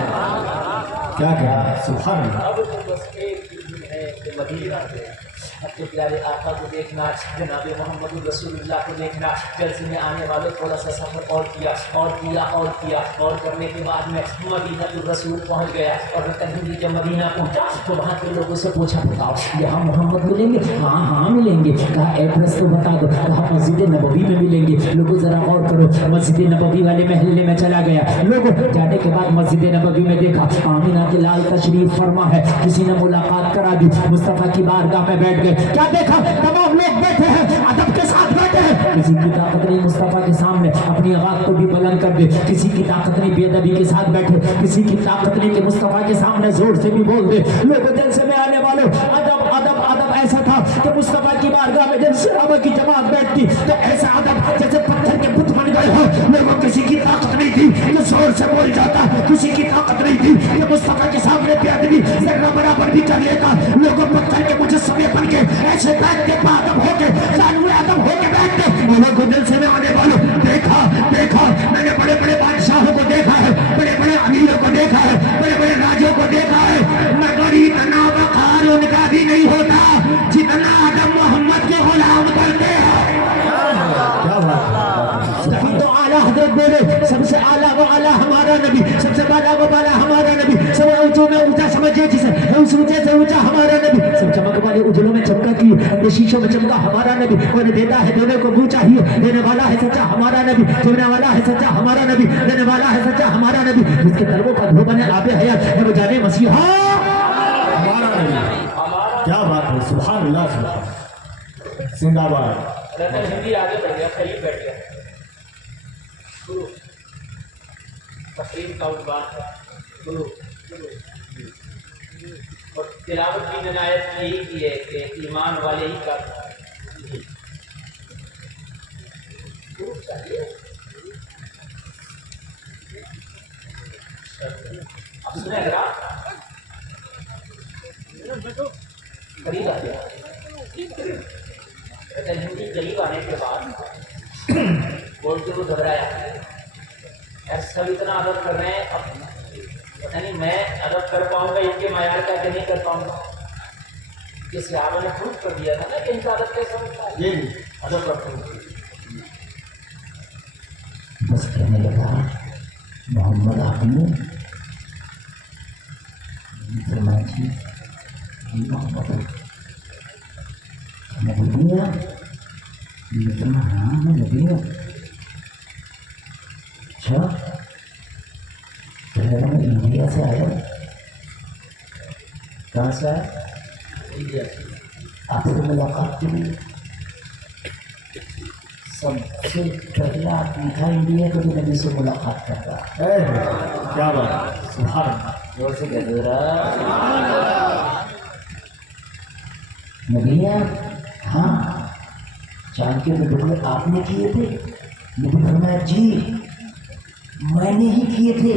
کیا کہا سبحان اللہ. اب تو بس ایک ہی دھن ہے کہ مدینہ دیکھنا. اپنے پیارے آقا کو دیکھنا, جناب محمد رسول اللہ کو دیکھنا. جلسے میں آنے والے تھوڑا سا سفر اور کیا اور کیا اور کیا, اور کرنے کے بعد میں مدینہ الرسول پہنچ گیا. اور کہیں جب مدینہ پہنچا تو وہاں کے لوگوں سے پوچھا, بتاؤ یہاں محمد ملیں گے؟ ہاں ہاں ملیں گے. کہا ایڈریس تو بتا دو. کہا مسجد نبوی میں ملیں گے. لوگوں ذرا غور کرو, مسجد نبوی والے محلے میں چلا گیا. لوگوں جانے کے بعد مسجد نبوی میں دیکھا آمینہ کے لال تشریف فرما ہے. کسی نے ملاقات کرا دی, مصطفیٰ کی بارگاہ میں بیٹھ گئے. کیا دیکھا؟ تمام لوگ بیٹھے ہیں, ادب کے ساتھ بیٹھے ہیں. کسی کی طاقت نہیں مصطفیٰ کے سامنے اپنی آواز کو بھی بلند کر دے. کسی کی طاقت نہیں بے ادبی کے ساتھ بیٹھے. کسی کی طاقت نہیں کہ مصطفیٰ کے سامنے زور سے بھی بول دے. لوگوں جلسے میں آنے والوں ادب ادب ادب ایسا تھا کہ مصطفیٰ کی بارگاہ میں جب صحابہ کی جماعت بیٹھتی تو ایسا ادب جیسے پتھر کے بت بن گئے ہو. لوگوں کسی کی طاقت نہیں تھی کہ زور سے بول جاتا, کسی کی طاقت نہیں تھی کہ مصطفیٰ کے سامنے بے ادبی ذرہ برابر بھی کر لیتا. لوگوں پتھر کے مجسمے بن کے ایسے بیٹھتے ادب ہو کے جانوے ادب ہو کے بیٹھتے. انہوں کو دل سے میں آنے والوں دیکھا دیکھا میں نے بڑے بڑے بادشاہوں کو دیکھا ہے, بڑے بڑے امیروں کو دیکھا ہے, بڑے بڑے راجوں کو دیکھا ہے, مگر اتنا وقار ان کا بھی نہیں ہوتا جتنا ادب محمد کے غلام کرتے ہیں. کیا بات ہے. تبھی تو اعلیٰ حضرت بولے سب سے اعلیٰ و اعلیٰ ہمارا نبی, سب سے بالا و بالا ہمارا نبی, سب اونچوں میں اونچا سمجھے جسے اس اونچے سے اونچا ہمارا نبی, سب چمک والے اجلوں میں چمکا کی اپنے شیشوں میں چمکا ہمارا نبی. انہیں دیتا ہے دینے کو منہ چاہیے, دینے والا ہے سچا ہمارا نبی, دینے والا ہے سچا ہمارا نبی, دینے والا ہے سچا ہمارا نبی. جس کے طلبوں کا دھو بنے آب حیات ہے وہ جانے مسیحا ہمارا نبی. کیا بات ہے. سبحان اللہ سبحان اللہ. زندہ باد. رتن ہندی آگے بڑھ گیا, قریب بیٹھ گیا. گرو تقریر کا عنوان تھا گرو, اور تلاوت کی عنایت یہی کی ہے کہ ایمان والے ہی کا گرو چاہیے. اب سنیں ذرا, قریب آ گیا. ہندی قریب آنے کے بعد بولتے ہوئے گھبرایا. سب اتنا ادب کر رہے ہیں, اب پتہ نہیں میں ادب کر پاؤں گا ان کے معیار کا کہ نہیں کر پاؤں گا. اس صحابہ نے پروف کر دیا تھا نا کہ ان کا ادب کیسا ہوتا ہے. یہ بھی ادب کرتے ہیں. بس کہنے لگا محمد آپ نے فرمایا جی محمد نبی ہوں. ہاں میں نبی ہوں. اچھا میں انڈیا سے آیا. کہاں سے آیا؟ انڈیا. آپ کو ملاقات کے لیے سب سے پہلا آدمی تھا انڈیا کا جو نبی سے ملاقات کرتا. کیا بات ہے. سبحان اللہ. زور سے کہہ رہا نبی ہاں چاند کے ٹکڑے آپ نے کیے تھے؟ نبی فرمایا جی میں نے ہی کیے تھے.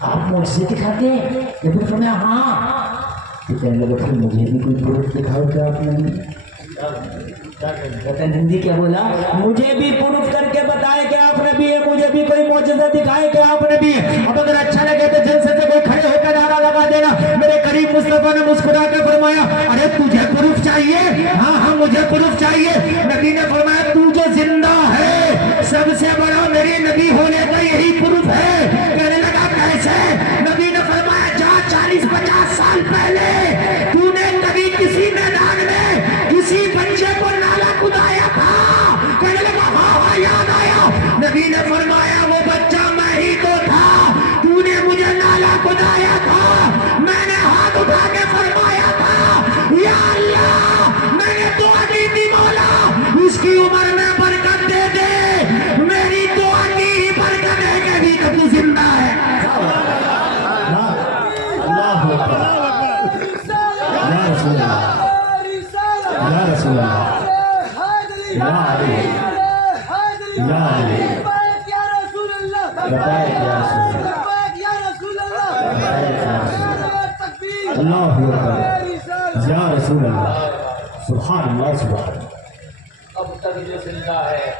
آپ معجزے دکھاتے ہیں؟ نبی فرمایا ہاں. تو کہنے لگا پھر مجھے بھی کوئی پروف دکھاؤ کہ آپ نے. رتن ہندی کیا بولا؟ مجھے بھی پروف کر کے بتائے کہ آپ نبی ہے, مجھے بھی کوئی معجزہ دکھائے کہ آپ نبی ہے. اب اگر اچھا لگے تو جلسے سے کوئی کھڑے ہو کر نعرہ لگا دینا. میرے قریب مصطفیٰ نے مسکرا کے فرمایا ارے تجھے پروف چاہیے؟ ہاں ہاں مجھے پروف چاہیے. نبی نے فرمایا تو جو زندہ ہے سب سے بڑا میرے نبی ہونے کا یہی پروف ہے. کہنے لگا کیسے؟ نبی نے فرمایا جا 40-50 سال پہلے تو نے کبھی کسی میدان میں کسی بچے کو نالا کدایا تھا؟ کہنے لگا ہاں ہاں یاد آیا. نبی نے فرمایا وہ بچہ میں ہی تو تھا. تو نے مجھے نالا کدایا تھا, میں نے ہاتھ اٹھا کے فرمایا تھا یا اللہ میں نے دعا دی تھی مولا اس کی عمر میں برکت دے دے. میری دعا کی ہی برکت ہے کہ ابھی تک تو زندہ ہے. اللہ اکبر. یا رسول اللہ, یا رسول اللہ, یا علی, یا علی, لبیک یا رسول اللہ, اللہ اکبر. یا رسول اللہ. سبحان اللہ سبحان اللہ. اب تک جو زندہ ہے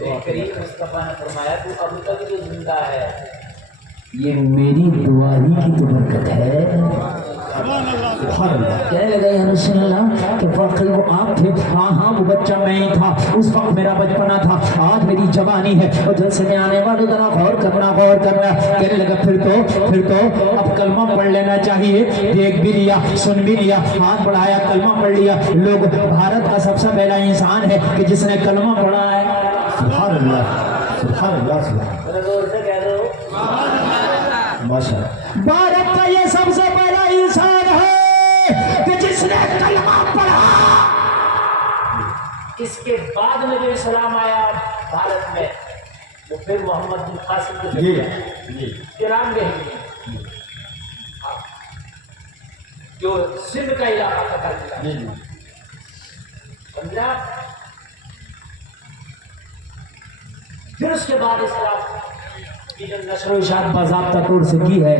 کریم مصطفیٰ نے فرمایا تو اب تک جو زندہ ہے یہ میری دعا ہی کی تو برکت ہے. کہنے لگا یا رسول اللہ کہ واقعی وہ آپ تھے. ہاں ہاں وہ بچہ میں ہی تھا. اس وقت میرا بچپنا تھا, آج میری جوانی ہے. اور جلسے میں آنے والے ذرا غور کرنا. کہنے لگا پھر تو اب کلمہ پڑھ لینا چاہیے. دیکھ بھی لیا, سن بھی لیا, ہاتھ بڑھایا, کلمہ پڑھ لیا. لوگ بھارت کا سب سے پہلا انسان ہے کہ جس نے کلمہ پڑھا ہے. سبحان اللہ, سبحان اللہ, سبحان زور سے کہہ دو ماشاء اللہ. بھارت کا یہ سب سے پہلا انسان ہے کہ جس نے کلمہ پڑھا. اس کے بعد میں جو اسلام آیا بھارت میں وہ پھر محمد بن قاسم کے جی ایران میں جو سندھ کا علاقہ فتح کیا پنجاب. پھر اس کے بعد اسلام کی جو نشر و اشاعت باضابطہ طور سے کی ہے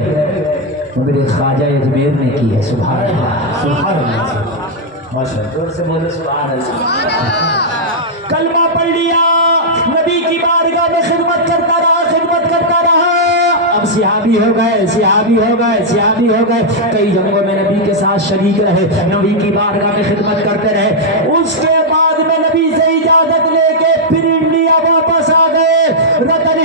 وہ میرے خواجہ اجمیر نے کی ہے. سبحان اللہ, سبحان اللہ, ماشاء اللہ. زور سے بولے سبحان اللہ. کلمہ پڑھ لیا, نبی کی بارگاہ میں خدمت کرتا رہا. اب صحابی ہو گئے. کئی جنگوں میں نبی کے ساتھ شریک رہے, نبی کی بارگاہ میں خدمت کرتے رہے. اس کے بعد میں نبی سے اجازت لے کے پھر انڈیا واپس آ گئے. وطن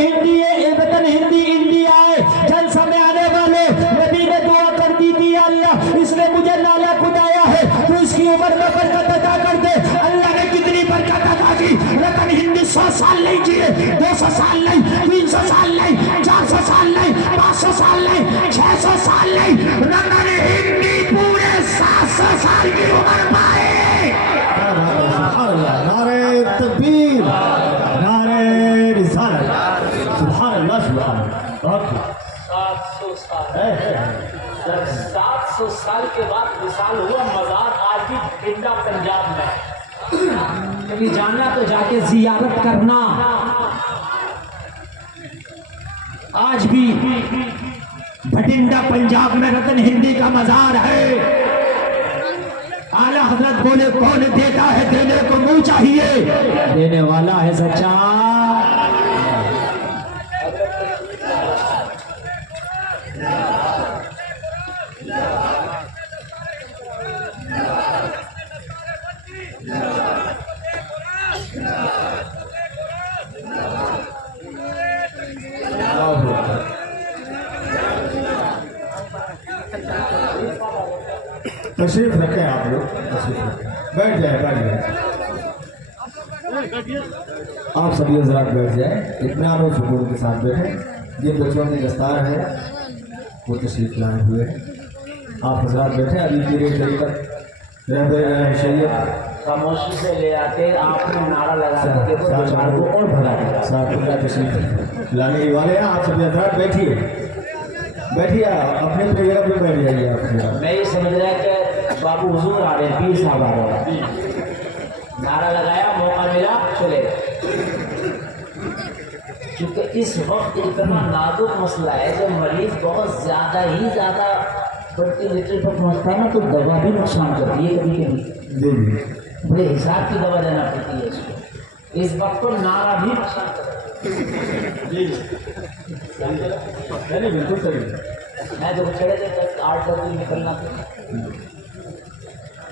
ہندی انڈیا آئے. جلسہ میں آنے والے نبی نے دعا کر دی تھی, اللہ اس نے مجھے لالا کھدایا ہے تو اس کی عمر میں برکت عطا کر دے. اللہ نے کتنی برکت عطا کی. وطن ہندی 100 سال نہیں جیے, 200 سال نہیں, 300 سال نہیں, 400 سال نہیں, 500 سال نہیں, 600 سال نہیں. وطن ہندی پورے 700 سال کی عمر پائے. سبحان اللہ. نعرہ تکبیر, نعرہ رسالت. سبحان اللہ, سبحان اللہ. 700 سال. جب 700 سال کے بعد وصال ہوا, مزار آج بھی بھٹنڈا پنجاب میں. کبھی جانا تو جا کے زیارت کرنا. آج بھی بھٹنڈا پنجاب میں رتن ہندی کا مزار ہے. اعلیٰ حضرت بولے کون دیتا ہے, دینے کو منہ چاہیے, دینے والا ہے سچا. تشریف رکھیں آپ لوگ, تشریف رکھیں. بیٹھ جائیں. آپ سبھی حضرات بیٹھ جائیں, اطمینان و سکون کے ساتھ بیٹھیں. جن بچوں کی دستار ہے وہ تشریف لائے ہوئے ہیں. آپ حضرات بیٹھیں. ابھی کی دیر تک شریعت خاموشی سے لے آتے آپ نے نعرہ لگا کے کو اور بھگا دیا. ساتھ میں تشریف لانے والے ہیں. آپ سبھی حضرات بیٹھیے, اپنے جگہ پہ بیٹھ جائیے. آپ میں یہ سمجھ رہا کہ بابو حضور آ رہے ہیں, پیر صاحب آ رہے ہیں. نعرہ لگایا, موقع ملا, چلے. کیونکہ اس وقت اتنا نازک مسئلہ ہے جب مریض بہت زیادہ بڑھتی لیٹر پر پہنچتا ہے نا تو دوا بھی نقصان کرتی ہے کبھی بڑے حساب کی دوا دینا پڑتی ہے اس کو. اس وقت تو نعرہ بھی نقصان کرتا ہے. بالکل صحیح. میں جو چڑھے تھے 8-10 دن نکلنا تھا,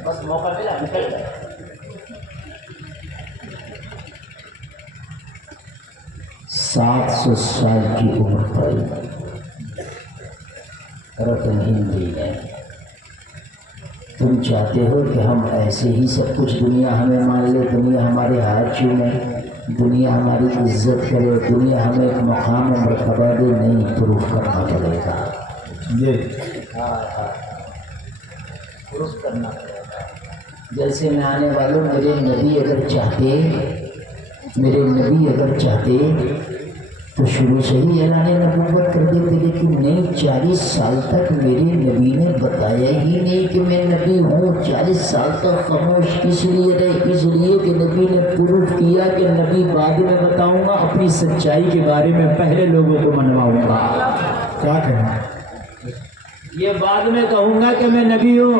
بس موقع ملا نکل گیا. 700 سال کی عمر پر رتن ہندی ہے. تم چاہتے ہو کہ ہم ایسے ہی سب کچھ دنیا ہمیں مان لے, دنیا ہمارے ہاتھ چومے, دنیا ہماری عزت کرے, دنیا ہمیں ایک مقام و مرتبہ دے. نہیں, پروف کرنا پڑے گا. درست کرنا پڑے گا. جیسے میں آنے والوں, میرے نبی اگر چاہتے تو شروع سے ہی اعلان نبوت کر دیتے, لیکن نہیں. 40 سال تک میرے نبی نے بتایا ہی نہیں کہ میں نبی ہوں. 40 سال تک خاموش اس لیے کہ نبی نے پروف کیا کہ نبی بعد میں بتاؤں گا, اپنی سچائی کے بارے میں پہلے لوگوں کو منواؤں گا. کیا کہنا, یہ بعد میں کہوں گا کہ میں نبی ہوں.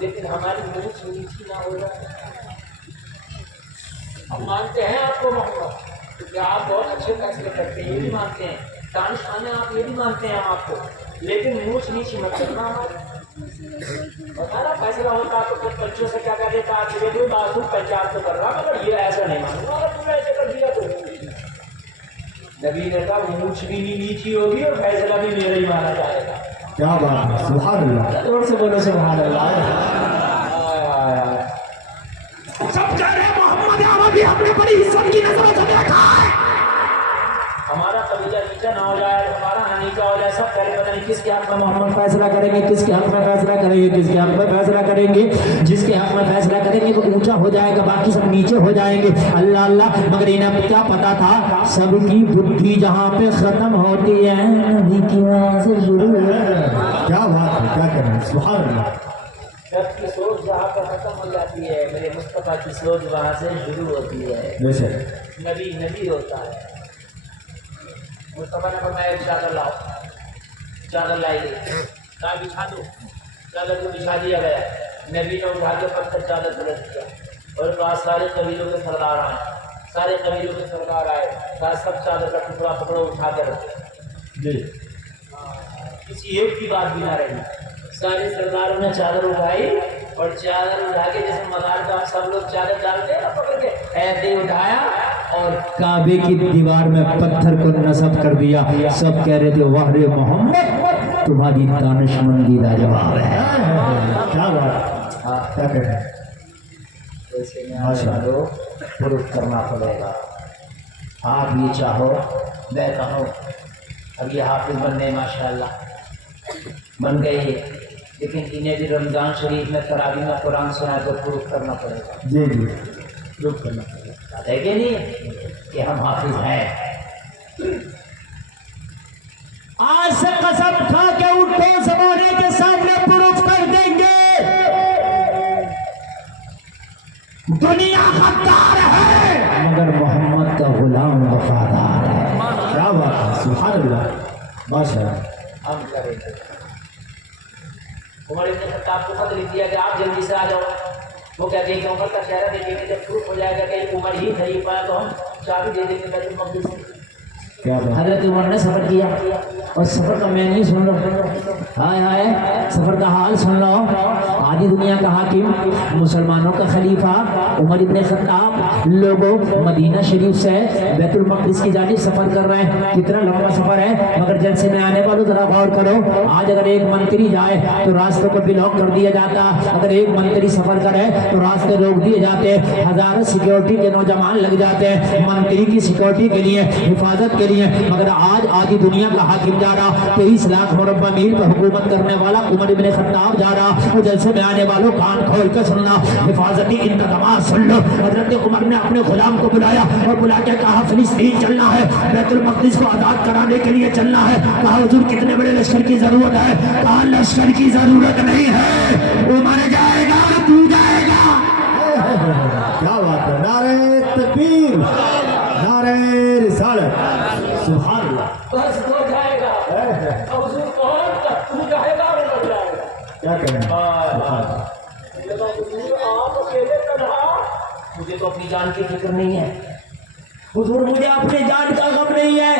لیکن ہماری منہ نیچی نہ ہو جائے. ہم مانتے ہیں آپ کو محمد کیونکہ آپ بہت اچھے فیصلے کرتے ہیں, یہ بھی مانتے ہیں, دانش خانے آپ یہ بھی مانتے ہیں آپ کو, لیکن منہ نیچی مت کرنا ہمارے. بتانا فیصلہ ہوتا تو کچھ بچوں سے کیا کہہ دیتا آپ یہ کوئی بات پہچان تو کر رہا مگر یہ ایسا نہیں مانوں گا, اگر تم نے ایسے کر دیا تو نبی نے کہا منہ بھی نیچی ہوگی اور فیصلہ بھی میرا ہی مانا جائے گا. کیا بات ہے, سبحان اللہ. زور سے بولو سبحان اللہ. سب کہہ رہے محمد عربی ہم نے بڑی عزت کی نظروں سے دیکھا ہے. ہمارا قبیلہ نیچا نہ ہو جائے, ہمارا نیچا ہو جائے, سب پہلے پتہ نہیں کس کے حق میں محمد فیصلہ کریں گے, کس کے حق میں فیصلہ کریں گے, کس کے حق میں فیصلہ کریں گے. جس کے حق میں فیصلہ کریں گے وہ اونچا ہو جائے گا, باقی سب نیچے ہو جائیں گے. اللہ اللہ, مگر انہیں کیا پتا تھا سب کی بدھی جہاں پہ ختم ہوتی ہے نبی کی وہاں سے شروع ہے. کیا بات ہے, کیا کہہ رہے ہیں, سبحان اللہ. سب کی سوچ جہاں پر ختم ہو جاتی ہے میرے مصطفیٰ کی سوچ وہاں سے شروع ہوتی ہے. بے شک نبی نبی ہوتا ہے. مصطفیٰ نے فرمایا ایک چادر لاؤ, چادر لائی گئی, کہا بچھا دو, چادر کو بچھا دیا گیا. نبی نے اٹھا کے پتھر چادر پلٹ دیا اور پاس سارے قبیلوں کے سردار آئے, سارے قبیلوں کے سردار آئے, کہا سب چادر کا ٹکڑا پکڑو اٹھا کے رکھو جی, کسی ایک کی بات بھی نہ رہی. سارے سرداروں نے چادر اٹھائی اور چادر اٹھا کے جیسے مزار کا سب لوگ چادر ڈالتے ہیں پکڑ کے ایسے اٹھایا اور کعبے کی دیوار میں پتھر کو نصب کر دیا. سب کہہ رہے تھے واہ رے محمد تمہاری دانش مندی لاجواب ہے. کیا بات, کیا کہہ رہے ہیں. ایسے میں آشارو پروف کرنا پڑے گا. آپ یہ چاہو میں کہوں, اب یہ حافظ بننے ماشاءاللہ بن گئی ہے, لیکن انہیں بھی رمضان شریف میں تراویح میں قرآن سنا تو پروف کرنا پڑے گا. جی جی, پروف کرنا پڑے گا ہے کہ نہیں کہ ہم حافظ ہیں. آج سے قسم کھا کے اٹھو, زمانے کے سامنے پروف کر دیں گے دنیا غدار ہے مگر محمد کا غلام وفادار ہے. کیا بات ہے, سبحان اللہ, ماشاء اللہ. ہم کریں گے. عمر ابن خطاب کو خط لکھ دیا کہ آپ جلدی سے آ جاؤ. وہ کہتے ہیں کہ عمر کا چہرہ دیکھیں گے, جب پروف ہو جائے گا کہ عمر ہی خلیفہ ہے تو ہم چابی دے دیں گے بیت المقدس میں. کیا بات, حضرت عمر نے سفر کیا اور سفر کا میں نہیں سن رہا, ہائے ہائے سفر کا حال سن لو. آدھی دنیا کا حاکم, مسلمانوں کا خلیفہ عمر ابن خطاب, لوگوں مدینہ شریف سے بیت المقدس کی جانب سفر کر رہے ہیں. کتنا لمبا سفر ہے, مگر جلسے میں آنے والوں ذرا غور کرو. آج اگر ایک منتری جائے تو راستوں کو بلاک کر دیا جاتا, اگر ایک منتری سفر کرے تو راستے روک دیے جاتے, ہزاروں سیکورٹی کے نوجوان لگ جاتے ہیں منتری کی سیکورٹی کے لیے, حفاظت کے لیے. مگر آج آدھی دنیا کا حاکم جا رہا, 23 لاکھ مربع میل پر حکومت کرنے والا عمر ابن خطاب جا رہا. وہ جلسے میں آنے والوں کان کھول کے سننا, حفاظتی انتظامات سن لو. حضرت عمر نے اپنے غلام کو بلایا اور بلا کے کہا فلسطین چلنا ہے, بیت المقدس کو آزاد کرانے کے لیے چلنا ہے. کہا حضور کتنے بڑے لشکر کی ضرورت ہے؟ کہا لشکر کی ضرورت نہیں ہے, عمر جائے گا تو جائے گا. کیا بات ہے, نعرہ تکبیر, نعرہ رسالت, سبحان اللہ. بس ہو جائے گا. حضور کون تک تو جائے گا اور عمر جائے گا. کیا کہہ رہے ہیں, آپ اکیلے تنہا, مجھے تو اپنی جان کی فکر نہیں ہے. حضور مجھے اپنے جان کا غم نہیں ہے.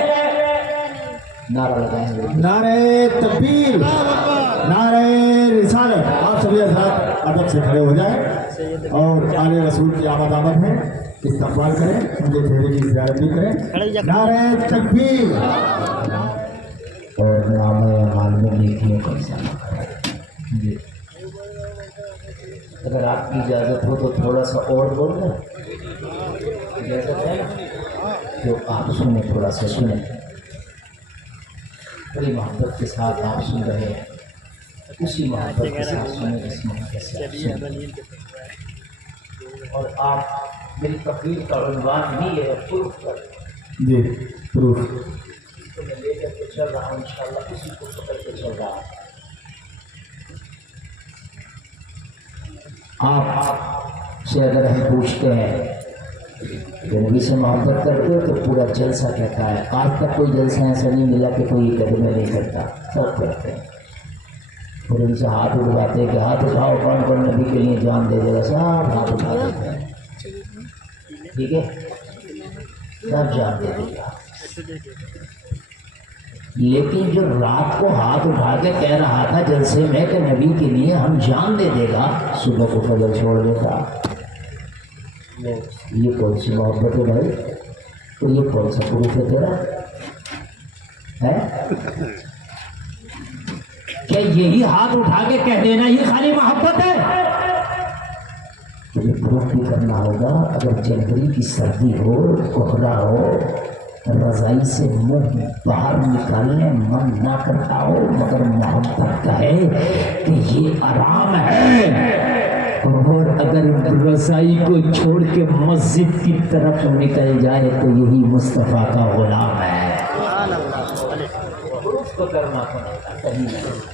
نعرہ لگائیں گے, نعرہ تکبیر, نعرہ رسالت. آپ سبھی حضرات ادب سے کھڑے ہو جائیں اور آل رسول کی آمد ہے استقبال کریں, ان کے چہرے کی زیارت بھی کریں. نعرہ تکبیر. اور نام اعمال میں نیکیوں کا اضافہ کریں. جی اگر آپ کی اجازت ہو تو تھوڑا سا اور بول دیں, اجازت ہے تو آپ سنیں, تھوڑا سا سنیں. بڑی محبت کے ساتھ آپ سن رہے ہیں, اسی محبت کے ساتھ سنیں, اس محبت سے آپ سنیں. اور آپ میری تقریر کا عنوان بھی ہے پروف کر. جی پروف. اس کو میں لے کر کے چل رہا ہوں, انشاءاللہ اسی کو پکڑ کے چل رہا ہوں. آپ سے اگر ہم پوچھتے ہیں کہ نبی سے محبت کرتے ہو تو پورا جلسہ کہتا ہے. آج تک کوئی جلسہ ایسا نہیں ملا کہ کوئی قدمیں نہیں کرتا, سب کرتے ہیں. پھر ان سے ہاتھ اٹھاتے کہ ہاتھ اٹھاؤ کون کون نبی کے لیے جان دے دے گا، سب ہاتھ اٹھا دیتے ہیں، ٹھیک ہے، سب جان دے دے گا۔ لیکن جو رات کو ہاتھ اٹھا کے کہہ رہا تھا جلسے میں کہ نبی کے لیے ہم جان دے دے گا، صبح کو فجر چھوڑ دیتا، یہ کون سی محبت ہے بھائی؟ تو یہ کون سا پروف ہے تیرا ہے؟ کہ یہی ہاتھ اٹھا کے کہہ دینا ہی خالی محبت ہے؟ تجھے پروف بھی کرنا ہوگا۔ اگر جنوری کی سردی ہو، کوہرا ہو، رضائی سے منہ باہر نکالنے من نہ کرتا ہو، مگر محبت کہے کہ یہ آرام ہے، اور اگر رضائی کو چھوڑ کے مسجد کی طرف نکل جائے تو یہی مصطفیٰ کا غلام ہے۔ پروف کو کرنا پڑے گا، کہیں نہیں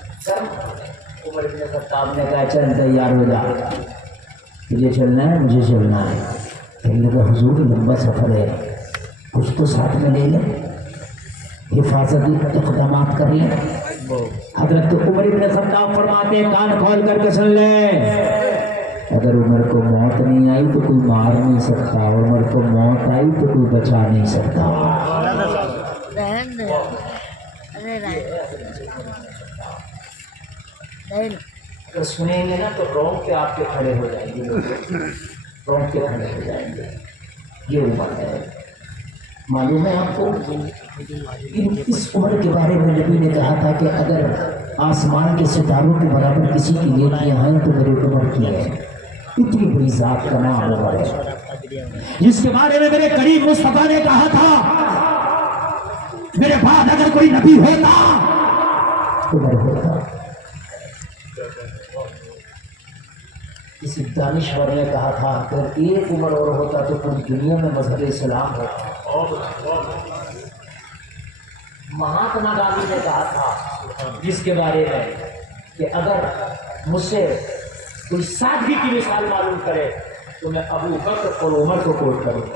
عمر بن خطاب نے کہا چل تیار ہو جا، تجھے چلنا ہے مجھے چلنا ہے۔ کہنے لگا حضور لمبا سفر ہے، کچھ تو ساتھ میں لے لیں، حفاظتی اقدامات کر لیں۔ حضرت عمر بن خطاب فرماتے ہیں کان کھول کر کے سن لے، اگر عمر کو موت نہیں آئی تو کوئی مار نہیں سکتا، عمر کو موت آئی تو کوئی بچا نہیں سکتا۔ اگر سنیں گے نا تو رونگ کے آپ کے کھڑے ہو جائیں گے، رونگ کے کھڑے ہو جائیں گے۔ یہ عمر ہے، معلوم ہے آپ کو؟ اس عمر کے بارے میں نبی نے کہا تھا کہ اگر آسمان کے ستاروں کے برابر کسی کی نیکیاں ہیں تو میرے عمر کی ہے۔ اتنی بڑی ذات کا نام عمر ہے، جس کے بارے میں میرے قریب مصطفیٰ نے کہا تھا میرے بعد اگر کوئی نبی ہوتا عمر ہوتا۔ کسی دانشور نے کہا تھا اگر ایک عمر اور ہوتا تو پوری دنیا میں مذہب اسلام ہوتا۔ مہاتما گاندھی نے کہا تھا جس کے بارے میں کہ اگر مجھ سے کوئی سادگی کی مثال معلوم کرے تو میں ابو بکر اور عمر کو کوٹ کروں،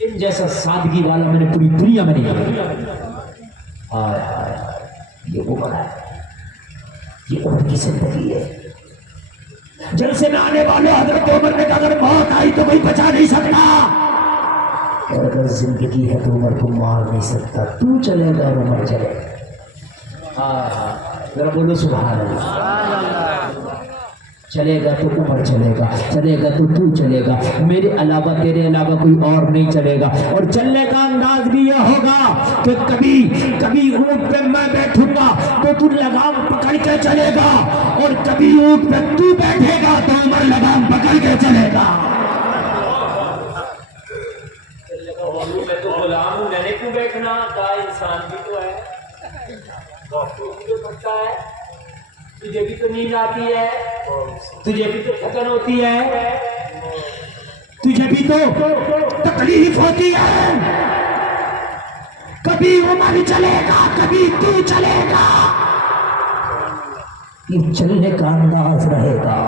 ان جیسا سادگی والا میں نے پوری دنیا میں نہیں دیکھا۔ ہائے ہائے ہائے، یہ عمر ہے، یہ عمر کی زندگی ہے۔ جلسے میں آنے والے حضرت عمر نے کہا اگر موت آئی تو کوئی بچا نہیں سکتا، اور اگر زندگی ہے تو عمر کو مار نہیں سکتا۔ تو چلے گا اور عمر چلے گا۔ ذرا بولو سبحان اللہ۔ چلے گا تو عمر چلے گا، چلے گا تو چلے گا، میرے علاوہ تیرے علاوہ کوئی اور نہیں چلے گا۔ اور چلنے کا انداز بھی یہ ہوگا کہ کبھی اونٹ پہ میں بیٹھوں گا تو تو لگام پکڑ کے چلے گا، اور کبھی اونٹ پہ تو بیٹھے گا تو عمر لگام پکڑ کے چلے گا۔ میں تو غلام ہوں، میں نے کیوں بیٹھنا؟ کا انسان بھی تو ہے، تجھے بھی تو نیند آتی ہے، تجھے بھی تو تھکن ہوتی ہے، تجھے بھی تو تکلیف ہوتی ہے، کبھی عمر چلے گا کبھی تو چلے گا، یہ چلنے کا انداز رہے گا۔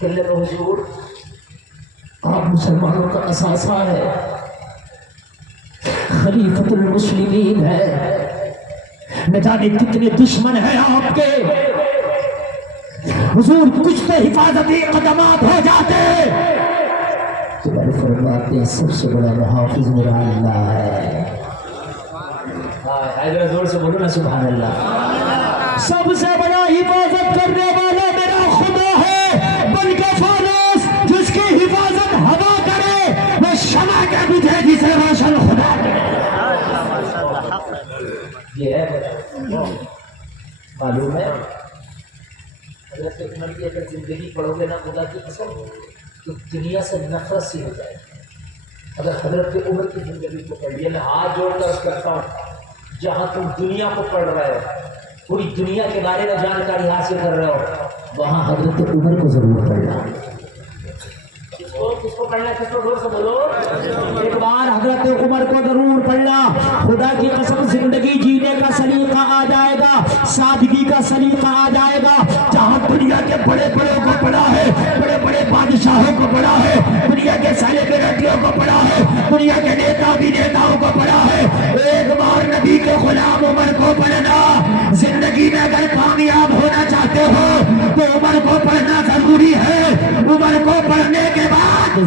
کہنے لگا حضور آپ مسلمانوں کا اثاثہ ہے، خلیفۃ المسلمین ہے، نہ جانے کتنے دشمن ہیں آپ کے، حضور کچھ تو حفاظتی اقدامات ہو جاتے۔ تمہارے فرماتے ہیں سب سے بڑا محافظ میرا اللہ ہے۔ حضرت زور سے بولو نا سبحان اللہ۔ سب سے بڑا حفاظت کرنے والا میرا خدا ہے، بن کے فانوس جس کی حفاظت ہوا کرے وہ شمع کے بجھے جسے روشن خدا کرے۔ یہ ہے معلوم ہے حضرت عمر کی اگر زندگی پڑھو گے نا خدا کی قسم تو دنیا سے نفرت سی ہو جائے گی۔ اگر حضرت عمر کی زندگی کو پڑھ لیا، میں ہاتھ جوڑ کر کرتا ہوں، جہاں تم دنیا کو پڑھ رہے ہو، پوری دنیا کے بارے میں جانکاری حاصل کر رہے ہو، وہاں حضرت عمر کو ضرور پڑھنا۔ کس کو پڑھنا؟ کس کو زور سے بولو؟ ایک بار حضرت عمر کو ضرور پڑھنا، خدا کی قسم زندگی جینے کا سلیقہ آ جائے گا، سادگی کا سلیقہ آ جائے گا۔ جہاں دنیا کے بڑے بڑوں کو پڑھا ہے، بڑے بڑے بادشاہوں کو پڑھا ہے، دنیا کے سیلیبریٹیوں کو پڑھا ہے، دنیا کے نیتا بھی نیتاؤں کو پڑھا ہے، ایک بار نبی کے غلام عمر کو پڑھنا، زندگی میں اگر کامیاب